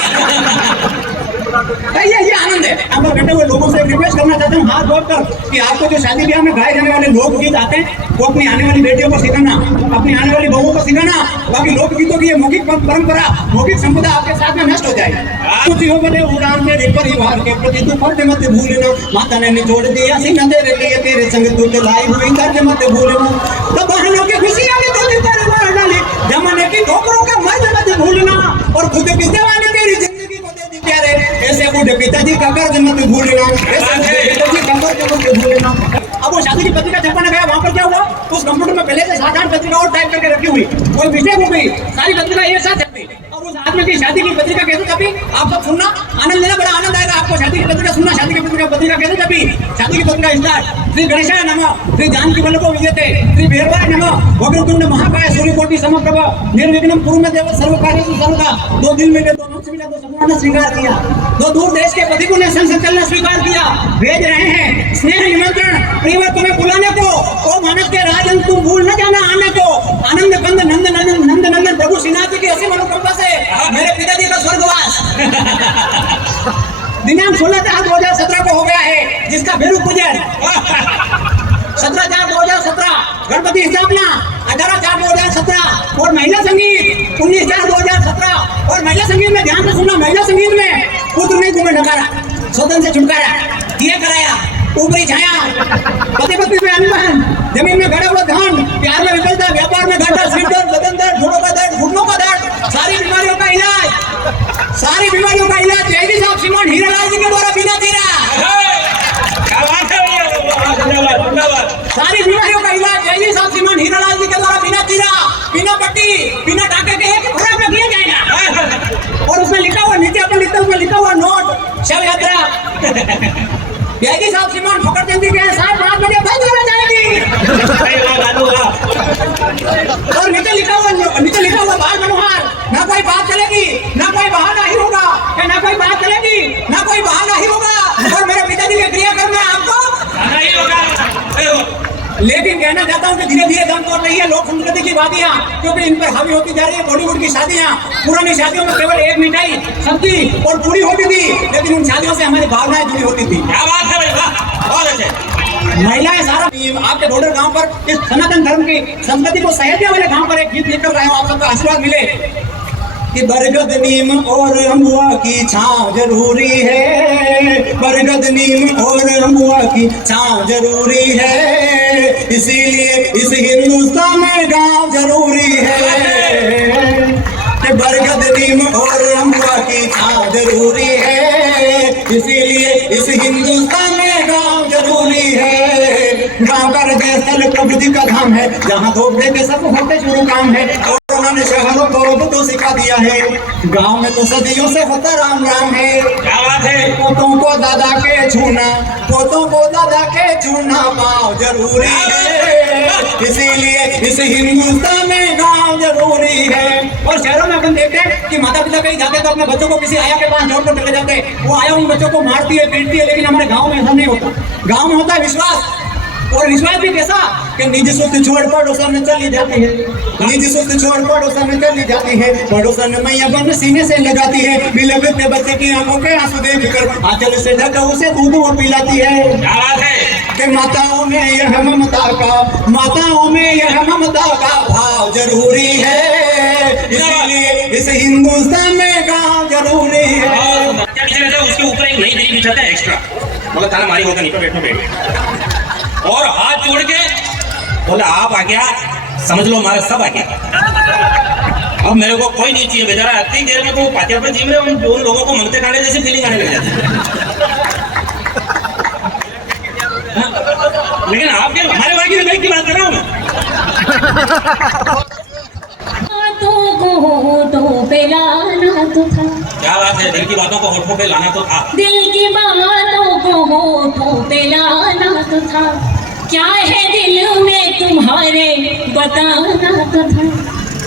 ये आनंद है। अब मैं बैठे हुए लोगों से रिक्वेस्ट करना चाहता हूँ हाथ जोड़कर कि आपको जो शादी ब्याह में गाए जाने वाले लोकगीत आते हैं वो अपनी आने वाली बेटियों को सिखाना, अपनी आने वाली बहुओं को सिखाना। बाकी लोकगीतों की ये मौखिक परंपरा, मौखिक संपदा आपके साथ में नष्ट हो जाएगी। बने उड़ान मेरे परिवार के प्रति तू फर्ज मत भूलना, माता ने निचोड़ दिया सीना तेरे लिए, तेरे संग तू लाई हुई दर्द मत भूलना। तो बहनों की खुशियां भी तूने परिवार डाली, जमाने की ठोकरों का मर्द मत भूलना, और खुद की जवानी तेरी जिंदगी को दे दी प्यारे। ऐसे बूढ़े पिताजी का कर्ज मत भूलना, ऐसे बूढ़े पिताजी का कर्ज मत भूलना। अब वो शादी की पत्रिका छपवाने गया, वहाँ पर क्या हुआ, उस कंप्यूटर में पहले से 7-8 पत्रिका और टाइप करके रखी हुई, कोई मिस्टेक हो गई, सारी पत्रिका एक साथ छपी। अब उस आदमी की शादी की पत्रिका कैसे छपी, आप सब सुनना, आनंद लेना, बड़ा आनंद आएगा आपको। शादी की पत्रिका सुनना, शादी की पत्रिका कैसे छपी। शादी की पत्रिका स्टार्ट, श्री गणेशाय नमः, श्री जानकी वल्लभो विजयते, श्री भैरवाय नमः, वक्रतुंड महाकाय सूर्यकोटि समप्रभ, निर्विघ्नं कुरु मे देव सर्वकार्येषु सर्वदा। 2 दिल में 2 नक्ष मिला, 2 सपनों ने श्रृंगार किया, 2 दूर देश के पथिकों ने संग चलना स्वीकार किया। भेज रहे हैं स्नेह निमंत्रण प्रियवर तुम्हें बुलाने को, ओ मानस के राजन तुम भूल न जाना आने को। आनंद कंद नंद नंदन प्रभु श्रीनाथ जी की ऐसी मनोकामना से मेरे पिताजी का स्वर्गवास दिनांक 16/4/2017 को हो गया है, जिसका भेरू पूजन 17/4/2017, गणपति स्थापना 18/4/2017, और महिला संगीत 19/4/2017। और महिला संगीत में ध्यान से सुनना, महिला संगीत में पुत्र नहीं तुम्हें ढकारा, स्वतंत्र से छुटकारा, दिया कराया, ऊपरी छाया, पति पत्नी में अनबन, जमीन में गड़ा हुआ धान, प्यार में विफलता, व्यापार में घाटा, सिर दर्द, बदन दर्द, घुटनों का दर्द, घुटनों का दर्द, सारी बीमारियों का इलाज जयजी साहब श्रीमान हीरालाल जी के द्वारा बिना तेरा सारी बीमारियों का इलाज जयजी साहब श्रीमान हीरालाल जी के द्वारा बिना तीरा, बिना पट्टी, बिना टाके के एक खुराक में किया जाएगा। और उसमें लिखा हुआ, नीचे अपन लिखते उसमें लिखा हुआ नोट शव यात्रा जयजी साहब श्रीमान फकरचंद जी के 7-8 बजे बंद हो जाएगी। और नीचे लिखा हुआ बाल मनोहर, ना कोई बात चलेगी, ना कोई बहाना ही होगा, ना कोई बात चलेगी, ना कोई बहाना ही होगा। और मेरे पिताजी के क्रियाक्रम में आपको लेकिन कहना चाहता हूँ कि धीरे धीरे दम तोड़ रही है लोक संस्कृति की वादियाँ, क्योंकि इन पर हावी होती जा रही है बॉलीवुड की शादियाँ। पुरानी शादियों में केवल एक मिठाई, सब्जी और पूरी होती थी, लेकिन उन शादियों से हमारी भावनाएं जुड़ी होती थी। क्या बात है भाई, वाह, बहुत अच्छे। महिलाएं सारा आपके ढोडर गांव पर इस सनातन धर्म की संस्कृति को सहेजने वाले गांव पर एक गीत लिखकर रहे हो, आप सबका आशीर्वाद मिले कि बरगद नीम और अम्बुआ की छांव जरूरी है, बरगद नीम और अम्बुआ की छांव जरूरी है, इसीलिए इस हिंदुस्तान में गांव जरूरी है। बरगद नीम और अम्बुआ की छांव जरूरी है, इसीलिए इस हिंदुस्तान में गांव जरूरी है। गांव का हृदय स्थल प्रकृति का धाम है, जहाँ धोखे के सब होते शुरू काम है। और उन्होंने शहरों को तो सिखा दिया है, गांव में तो सदियों से होता राम राम है। क्या बात है। पोतों को दादा के छूना, पोतों को दादा के छूना पाँव जरूरी है, इसीलिए इस हिंदुस्तान में गांव जरूरी है। और शहरों में अपन देखते हैं कि माता पिता कहीं जाते तो अपने बच्चों को किसी आया के पास छोड़कर चले जाते, वो आया उन बच्चों को मारती है, पीटती है, लेकिन हमारे गाँव में ऐसा नहीं होता। गाँव में होता है विश्वास, और विश्वास भी कैसा कि निज सुख छोड़ पड़ोसन में चली जाती है, निज सुख छोड़ पड़ोसन में चली जाती है, पड़ोसन में मैया बन सीने से लगाती है, बिलखते बच्चे की आंखों के आंसू देख कर आंचल से ढका उसे दूध वो पिलाती है। क्या बात है कि माताओं में यह ममता का, माताओं में यह ममता का भाव जरूरी है, इसलिए इस हिंदुस्तान में गाँव जरूरी है। उसके ऊपर एक नई दरी बिछाते हैं एक्स्ट्रा, बोला थाना मारी होगा नहीं तो बैठो बैठ और हाथ जोड़ के बोला आप आ गया, समझ लो हमारा सब आ गया, अब मेरे को कोई नहीं चाहिए। बेचारा इतनी देर में वो पातिया पर जीव रहे उन लोगों को मंगते खाने जैसी फीलिंग आने लग जाती है। लेकिन आपके हमारे भाई की बात कर रहा हूँ होठों पे लाना तो था। क्या बात है, दिल की बातों को होठों पे लाना तो था, दिल की बातों को होठों पे लाना तो था, क्या है दिल में तुम्हारे बताना तो था।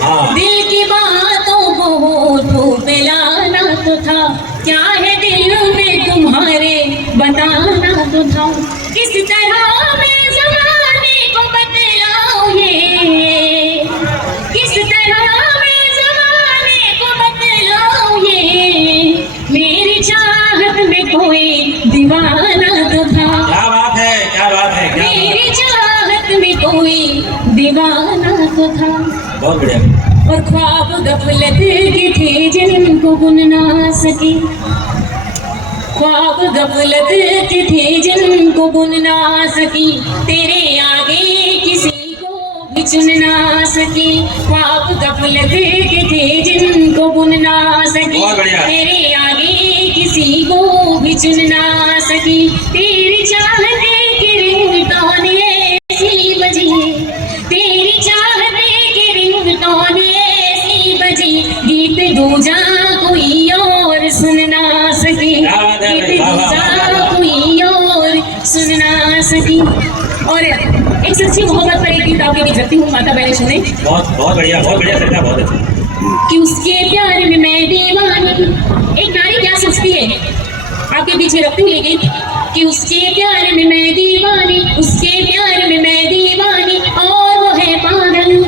हाँ दिल की बातों को होठों पे लाना तो था, क्या है दिल में तुम्हारे बताना तो था। किस तरह मैं ज़माने को बतलाऊं ये, किस तरह मैं ज़माने को बतलाऊं ये, मेरी चाहत में कोई दीवाना तो था। क्या बात है, क्या बात है, क्या मेरी चाहत में कोई दीवाना तो था। बहुत बढ़िया। और ख्वाब गफलत के थे जिनको बुन ना सकी, ख्वाब गफलत के थे जिनको बुन ना सकी, तेरे आगे किसी को भी चुन ना सकी। ख्वाब गफलत के थे जिनको बुन ना सकी, बहुत बढ़िया। तेरे आगे किसी को भी चुन ना सकी। तेरी चाहते की रिंगटोन ऐसी बजी, तेरी चाहते की रिंगटोन ऐसी बजी, गीत दूजा कोई और सुन ना सकी, गीत दूजा कोई और सुन ना सकी। और एक सच्ची मोहब्बत पर एक गीत आपके बीच रखती हूँ, माता बहने सुने। बहुत बहुत बढ़िया, बहुत बढ़िया सर, बहुत अच्छा। कि उसके प्यार में मैं दीवानी, एक नारी क्या सोचती है, आपके बीच में रखती हूँ ये गीत। कि उसके प्यार में मैं दीवानी, उसके प्यार में मैं दीवानी, और वो है पागल।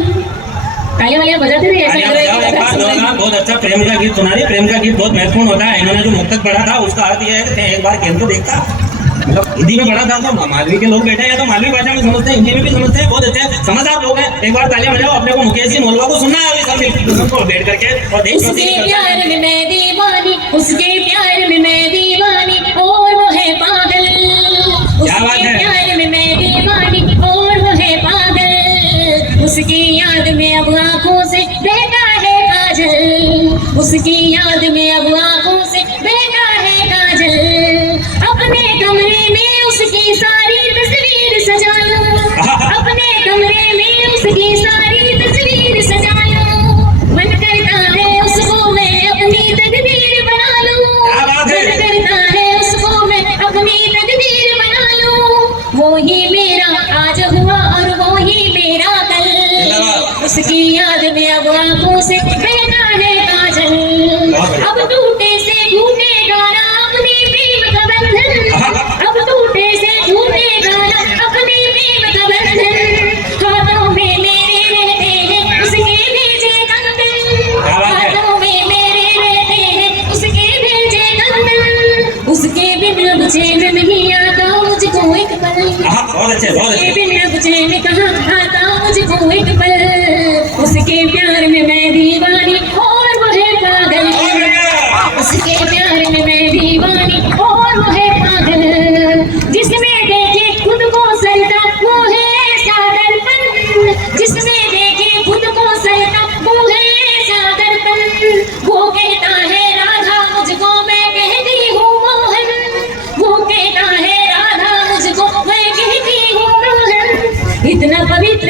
तालियां वालियां बजाते रहे, ऐसा लग रहा है कि बहुत अच्छा प्रेम का गीत सुना रही। प्रेम का गीत बहुत महत्वपूर्ण होता है। इन्होंने जो मुक्तक पढ़ा था उसका अर्थ यह है कि एक बार खेल तो देखता, मतलब हिंदी में पढ़ा था तो मालवी के लोग बैठे हैं तो मालवी भाषा में समझते हैं, हिंदी में भी समझते हैं, बहुत अच्छे समझदार लोग हैं। एक बार तालियां बजाओ, अपने को मुकेश जी मोलवा को सुनना है अभी सब बैठ करके। और उसके प्यार में मैं दीवानी, उसके प्यार में मैं दीवानी, और वो है पागल। उसके प्यार में मैं दीवानी, और वो है पागल। उसकी याद में अब आंखों से बहता है काजल, उसकी याद में अब आंखों से बहता है काजल। अपने कमरे में उसकी सारी तस्वीर सजा लूं, अपने कमरे में उसकी सारी तस्वीर सजा लूं। मन करता है उसको मैं अपनी तकदीर बना लूं, मन करता है उसको मैं अपनी तकदीर बना लूं। वो ही मेरा आज हुआ और वो ही मेरा कल, उसकी याद में अब आंखों से बहता है काजल। अब टूटे से टूटेगा ना अपनी प्रेम का बंधन, अब टूटे से टूटेगा ना अपनी प्रेम का बंधन। हाथों में मेरे रहते हैं उसके भेजे कंगन, हाथों में मेरे रहते हैं उसके भेजे कंगन। उसके बिन अब चैन नहीं आता मुझको एक पल, उसके बिन अब चैन कहाँ आता मुझको एक पल। उसके प्यार में मैं दीवानी, और वो है पागल। उसके प्यार में मैं दीवानी, और वो है पागल। जिसमें देखे खुद को सलता वो है सागरपन, जिसमें देखे खुद को सलता वो है सागरपन। वो कहता है राधा मुझको मैं कहती हूँ मोहन, वो कहता है राधा मुझको मैं कहती हूँ मोहन। इतना पवित्र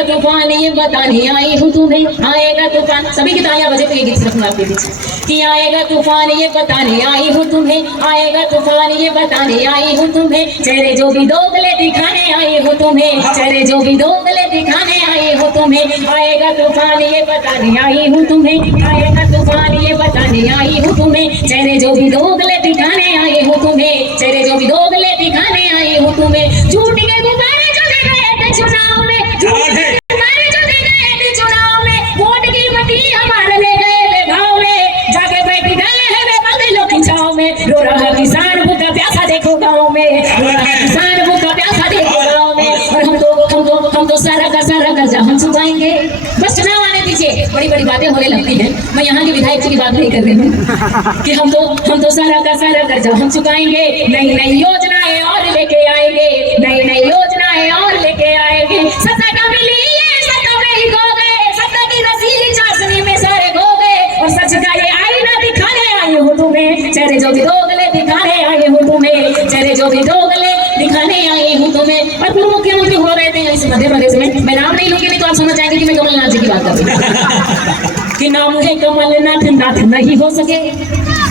आएगा तूफान ये बताने आई हूँ तुम्हें, आएगा तूफान। सभी की तालियां बजे तो ये गीत रखूंगा आपके बीच कि आएगा तूफान ये बताने आई हूँ तुम्हें, आएगा तूफान ये बताने आई हूँ तुम्हें, चेहरे जो भी दोगले दिखाने आई हूँ तुम्हें, चेहरे जो भी दोगले दिखाने आई हूँ तुम्हें, आएगा तूफान ये बताने आई हूँ तुम्हें, आएगा तूफान ये बताने आई हूँ तुम्हें, चेहरे जो भी दोगले दिखाने आई हूँ तुम्हें, चेहरे जो भी दोगले दिखाने आई हूँ तुम्हें, झूठ के गुब्बारे जो दे गए थे चुनाव में, गुब्बारे जो दे गए थे चुनाव में, वोट की मती हमारे ले गए थे गाँव में, जाके बैठ गए हैं वे बंगलों की छाँव में, रो रहा किसान भूखा प्यासा देखो गाँव में, रो रहा किसान भूखा प्यासा देखो गाँव में, और हम तो सारा का कर्जा हम चुकाएंगे। बस चुनाव आने दीजिए, बड़ी बड़ी बातें होने लगती हैं। मैं यहाँ की विधायक की बात नहीं कर रही हूँ कि हम तो सारा का कर्जा हम चुकाएंगे, नई नई योजनाएं और लेके आएंगे, नई नई योजनाएं और लेके आएंगे। सत्ता का मिली ये सत्ता में ही खो गए, सत्ता की रसीली चाशनी में सारे खो गए, और सच का ये आईना दिखाने आई हूँ तुम्हें, चेहरे जो भी दोगले दिखाने आई हूँ तुम्हें, चेहरे जो भी दोगले दिखाने आई हूँ तुम्हें। और फिर मुख्यमंत्री हो रहे थे इस मध्य प्रदेश में, मैं नाम नहीं लूंगी नहीं तो आप समझ जाएंगे कि मैं कमलनाथ जी की बात कर रही हूँ कि नाम है कमलनाथ, नाथ नहीं हो सके,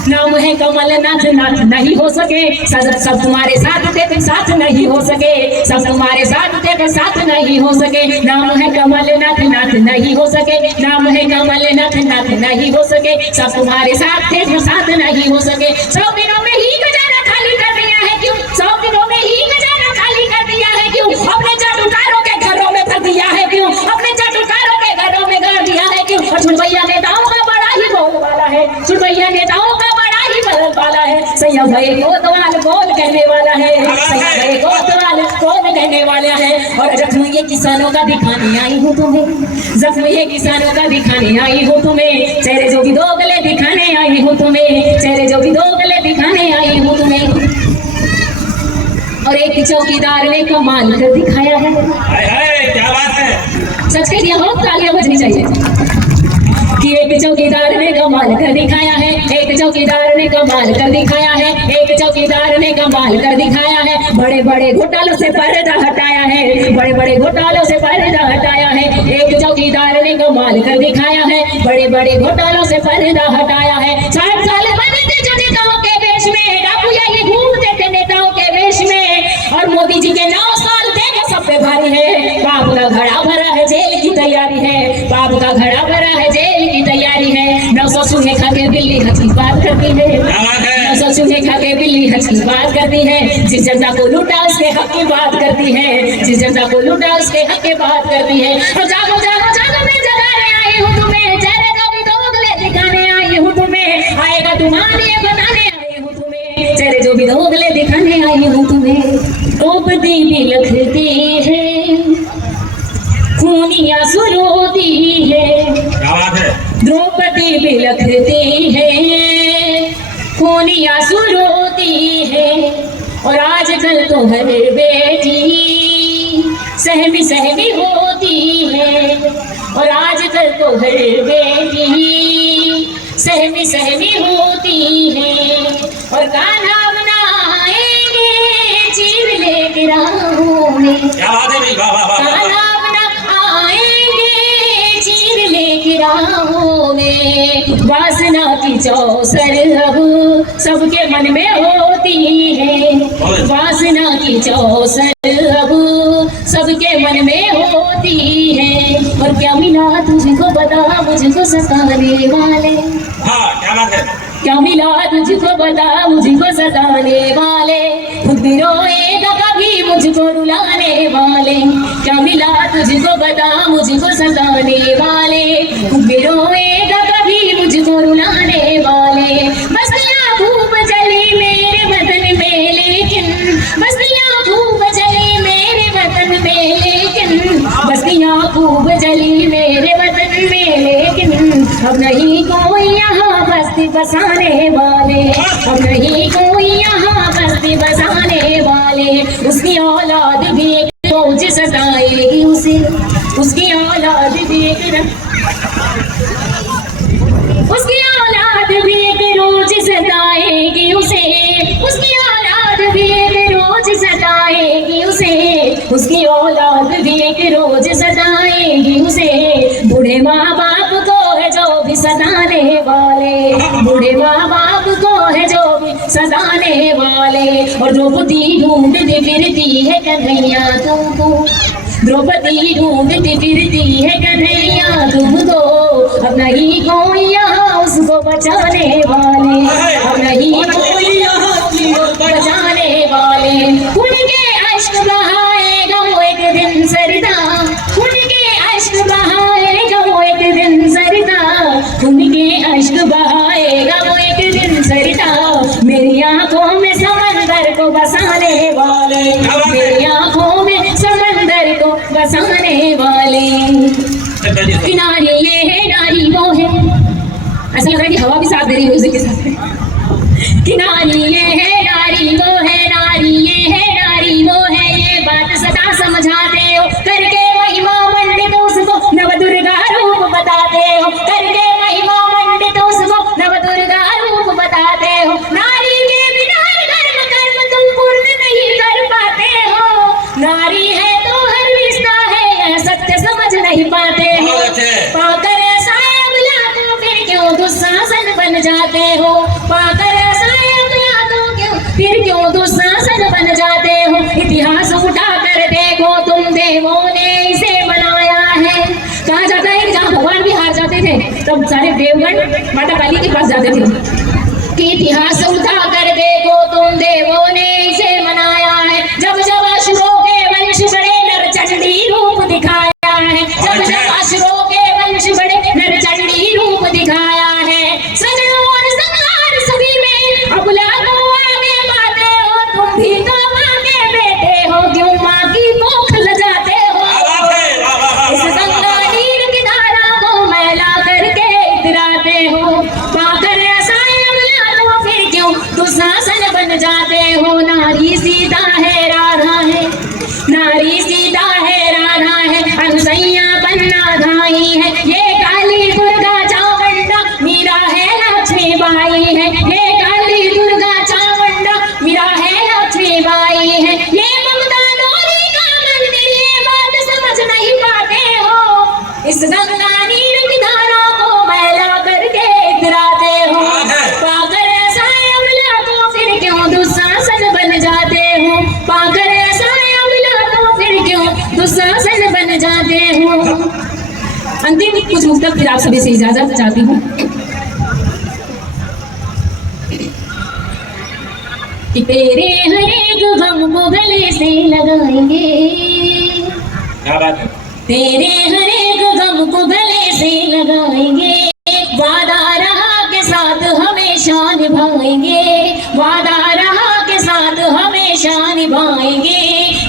नाम है कमलनाथ, नाथ नहीं हो सके, सब तुम्हारे साथ थे फिर साथ नहीं हो सके, सब तुम्हारे साथ थे फिर साथ नहीं हो सके, नाम है कमलनाथ, नाथ नहीं हो सके, नाम है कमलनाथ, नाथ नहीं हो सके, सब तुम्हारे साथ थे फिर साथ नहीं हो सके। 100 दिनों में ही खजाना खाली कर दिया है क्यों, 100 दिनों में ही खजाना खाली कर दिया है क्यों, अपने जादूकारों के घरों में भर दिया है क्यों, अपने जादूकारों के घरों में गाड़ दिया है क्यों। और छुड़वैया नेताओं का बड़ा ही बोल वाला है, छुड़वैया नेताओं का बड़ा ही बोल वाला है, सैया भाई कोतवाल बोल कहने वाला है, सैया भाई कोतवाल बोल कहने वाला है। और जख्म ये किसानों का दिखाने आई हूँ तुम्हें, जख्म ये किसानों का दिखाने आई हूँ तुम्हें, चेहरे जो भी दोगले दिखाने आई हूँ तुम्हें, चेहरे जो भी दोगले दिखाने आई हूँ तुम्हें। और एक चौकीदार ने कमाल कर दिखाया है, क्या बात है, सच कह दिया हो, तालियां बजनी चाहिए कि एक चौकीदार ने कमाल कर दिखाया है, एक चौकीदार ने कमाल कर दिखाया है, एक चौकीदार ने कमाल कर दिखाया है, बड़े बड़े घोटालों से पर्दा हटाया है, बड़े बड़े घोटालों से पर्दा हटाया है, एक चौकीदार ने कमाल कर दिखाया है, बड़े बड़े घोटालों से पर्दा हटाया है। 60 साल बने थे जो नेताओं के वेश में, डाकू ये घूमते थे नेताओं के वेश में, और मोदी जी के 9 साल देखो सब पे भारी है, बाप का घड़ा भरा है जेल की तैयारी है, बाप का घड़ा भरा है जेल की तैयारी है। 900 चूहे खा के बिल्ली हंस की बात करती है, 900 चूहे खा के बिल्ली हंस की बात करती है, जिस जनता को लूटा उसके हक की बात करती है, जिस जनता को लूटा उसके हक की बात करती है। और जागो जागो जागो मैं जगाने आई हूँ तुम्हें, चेहरे का भी दोगले दिखाने आई हूँ तुम्हें, आएगा तूफान ये बताने आई हूँ तुम्हें, चेहरे जो भी दोगले दिखाने आई हूँ तुम्हें। द्रौपदी भी लखती है, खूनी आंसू रोती है, द्रौपदी भी लखती है, खूनी आंसू रोती है, और आजकल तो हर बेटी सहमी सहमी होती है, और आजकल तो हर बेटी सहमी सहमी होती है। और गाना बनाएंगे चीर लेके राहों में, क्या बात है भाई, वाह वाह वाह, गाना बनाएंगे चीर लेके राहों में, वासना की चौसर अब सबके मन में होती है, वासना की चौसर अब सबके मन में होती है। और क्या मिला तुझको बता मुझको सताने वाले, हाँ क्या बात है, क्या मिला तुझको बता मुझको सताने वाले, खुद भी रोएगा कभी मुझको रुलाने वाले, क्या मिला तुझको बता मुझको सताने वाले, खुद भी रोएगा कभी मुझको रुलाने वाले। बस्तियाँ खूब जली मेरे वतन में लेकिन, बस्तियाँ खूब जली मेरे वतन में लेकिन, बस्तियाँ खूब जली मेरे वतन में लेकिन, अब नहीं कोई यहाँ बस्ती बसाने वाले, अब नहीं कोई यहाँ बस्ती बसाने वाले। उसकी औलाद भी एक फौज सताएगी उसे, उसकी औलाद भी एक, उसकी औलाद भी एक रोज सताएगी उसे, उसकी औलाद भी एक रोज सताएगी उसे, उसकी औलाद भी एक रोज सताएगी जाएगी उसे। बूढ़े माँ बाप को है जो भी सताने वाले, बूढ़े माँ बाप को है जो भी सताने वाले। और द्रौपदी ढूंढती फिरती है कन्हैया तुमको, द्रौपदी ढूंढती फिरती है कन्हैया तुमको। अब नहीं कोई यहाँ उसको बचाने वाले, अब नहीं कोई यहाँ उसको बचाने वाले। उनके अश्क बहाएगा वो एक दिन सरदा, उनके अश्क बहाएगा वो एक दिन सरदा, उनके अश्क बहाएगा वो एक दिन सरदा। मेरी आंखों में समंदर को बसाने वाले, मेरी आंखों में समंदर को बसाने वाले। किनारे ये है नारी वो है, ऐसा लग रहा है कि हवा भी साथ दे रही है म्यूजिक के साथ। किनारी ये है नारी वो है, नारी ये है नारी वो है, ये बात सदा समझाते हो। करके महिमा मंडित उसको नव दुर्गा रूप बताते हो, करके महिमा मंडित उसको नव दुर्गा रूप बताते हो। नारी के बिना धर्म कर्म तुम पूर्ण नहीं कर पाते हो, नारी है तो हर रिश्ता है यह सत्य समझ नहीं पाते हो। पाकर सायब लाखों फिर क्यों दुशासन बन जाते हो, पाकर सायब लाखों क्यों फिर क्यों दुशासन बन जाते हो। इतिहास उठा कर देखो तुम, देवों ने इसे बनाया है। कहा जाता है कि जहाँ भगवान भी हार जाते थे तब सारे देवगण माता काली के पास जाते थे। कि इतिहास उठा कर देखो तुम, देवों ने इसे बनाया है। जब जब असुरों के वंश बड़े नर चंडी रूप दिखाया है, जब जब असुरों के वंश बड़े नर चंडी रूप दिखाया है। सजनों और संहार सभी में अबला को आगे पाते हो, तुम भी तो माँ के बेटे हो, क्यों माँ की कोख लजाते हो। इस गंगा नीर की धारा को मैला करके इतराते हो, पाकर सायब लाखों फिर क्यों दुशासन बन जाते हो। नारी सीता है राधा है, नारी सीता है राधा है, अनुसैया बनना धाई है। ये काली दुर्गा चामुंडा मीरा है लक्ष्मी बाई है, ये काली दुर्गा चामुंडा मीरा है लक्ष्मी बाई है। ये ममता डोरी का मंदिर, ये बात समझ नहीं पाते हो। इस गंगा नीर की धारा को मैला करके इतराते हो, पाकर सायब लाखों फिर क्यों दुशासन बन जाते हो, पाकर सायब लाखों फिर क्यों दुशासन बन जाते हो। अंतिम कुछ मुक्तक फिर आप सभी से इजाजत चाहती हूँ कि तेरे हर एक गम को गले से लगाएंगे, क्या बात है। तेरे हर एक गम को गले से लगाएंगे। वादा रहा के साथ हमेशा निभाएंगे, वादा रहा के साथ हमेशा निभाएंगे।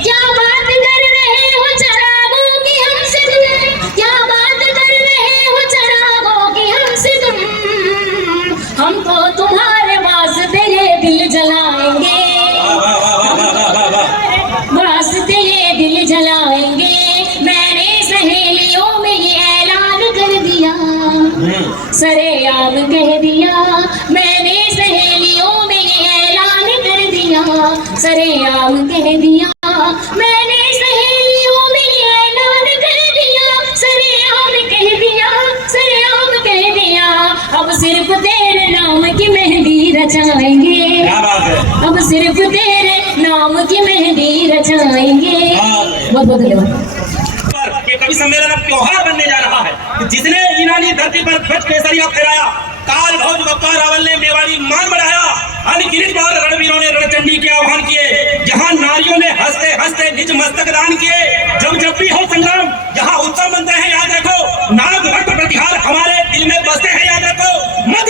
क्या बात कर रहे हो चरागों की हमसे तुम, क्या बात कर रहे हो चरागों की हमसे तुम। हम तो तुम्हारे वास्ते ये दिल जलाएंगे, वास्ते ये दिल जलाएंगे। मैंने सहेलियों में ये ऐलान कर दिया, सरेआम कह दिया। मैंने सहेलियों में ये ऐलान कर दिया, सरेआम कह दिया। मैंने सहेलियों में ये ऐलान कर दिया, सरेआम कह दिया, सरेआम कह दिया। अब सिर्फ तेरे नाम की मेहंदी रचाएंगे, क्या बात है। अब सिर्फ तेरे नाम की मेहंदी रचाएंगे। बहुत बहुत धन्यवाद। ये कवि सम्मेलन अब त्योहार बनने जा रहा है। जिसने ईरानी धरती पर ध्वज केसरिया फहराया, काल भौज बप्पा रावल ने मेवाड़ी मान बढ़ाया, अनगिनत बार रणवीरों ने रणचंडी के आह्वान किए। जहां नारियों ने हंसते हंसते निज मस्तक दान किए। जब जब भी हो संग्राम, जहां उत्सव बनते हैं याद रखो, नाग भक्त प्रतिहार हमारे दिल में बसते हैं याद रखो। मत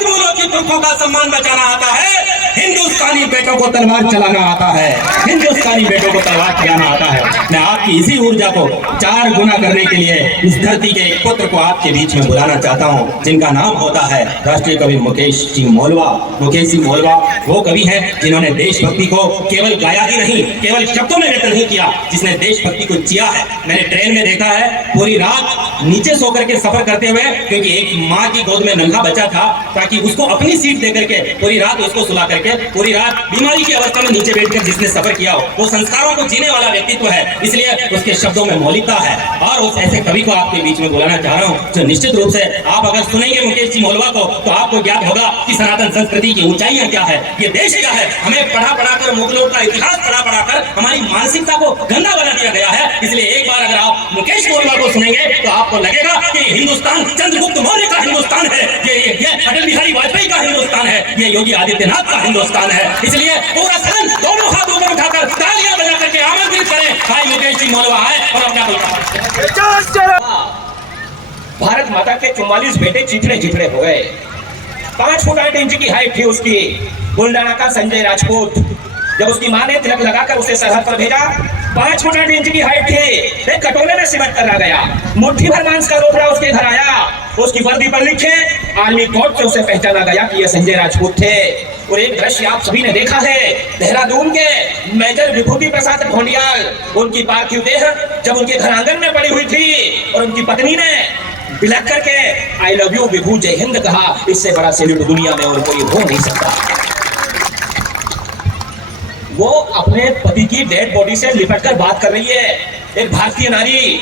बोलो कि तुर्कों का सम्मान बचाना आता है, हिंदुस्तानी बेटों को तलवार चलाना आता है, हिंदुस्तानी बेटों को तलवार चलाना आता है। मैं आपकी इसी ऊर्जा को 4 गुना करने के लिए इस धरती के एक पुत्र को आपके बीच में बुलाना चाहता हूँ, जिनका नाम होता है राष्ट्रीय कवि मुकेश जी मौलवा। मुकेश जी मौलवा वो कवि हैं जिन्होंने देशभक्ति को केवल गाया ही नहीं, केवल शब्दों में व्यक्त नहीं किया, जिसने देशभक्ति को जिया है। मैंने ट्रेन में देखा है, पूरी रात नीचे सो करके सफर करते हुए, क्योंकि एक माँ की गोद में नन्हा बच्चा था, ताकि उसको अपनी सीट दे करके पूरी रात उसको सुला करके पूरी रात बीमारी की अवस्था में नीचे बैठकर जिसने सफर किया हो, वो संस्कारों को जीने वाला व्यक्तित्व है, इसलिए उसके शब्दों में मौलिकता है। और उस ऐसे कवि को आपके बीच में बुलाना चाह रहा हूँ जो निश्चित रूप से आप अगर सुनेंगे मुकेश जी मोलवा को तो आपको ज्ञात होगा कि सनातन संस्कृति की ऊंचाइयां क्या है, ये देश क्या है। हमें पढ़ा कर मुगलों का इतिहास पढ़ा कर हमारी मानसिकता को गंदा बना दिया गया है। इसलिए एक बार अगर आप मुकेश मोलवा को सुनेंगे तो आपको लगेगा कि हिंदुस्तान चंद्रगुप्त मौर्य का हिंदुस्तान है, ये अटल बिहारी वाजपेयी का हिंदुस्तान है, ये योगी आदित्यनाथ का हिंदुस्तान है। इसलिए पूरा सदन दोनों हाथ ऊपर उठाकर तालियां बजा करके आमंत्रित करें, भाई मुकेश जी मोलवा आए और अपना भारत माता के 44 बेटे चिथड़े चिथड़े हो गए। 5 फुट 8 इंच की हाइट थी उसकी। बुलडाना का संजय राजपूत, जब उसकी मां ने तिलक लगाकर उसे सरहद पर भेजा, 5 फुट 8 इंच की हाइट थी, एक कटोरे में सिमट कर ला गया। मुट्ठी भर मांस का रोकड़ा उसके घर आया, उसकी वर्दी पर लिखे आर्मी कोड से उसे पहचाना गया कि यह संजय राजपूत थे। और एक दृश्य आप सभी ने देखा है, देहरादून के मेजर विभूति प्रसाद ढोंडियाल, उनकी पार्थिव देह जब उनके घर आंगन में पड़ी हुई थी और उनकी पत्नी ने बिलख करके आई लव यू विभू जय हिंद कहा, इससे बड़ा सैल्यूट दुनिया में और कोई हो नहीं सकता। वो अपने पति की डेड बॉडी से लिपट कर बात कर रही है। एक भारतीय नारी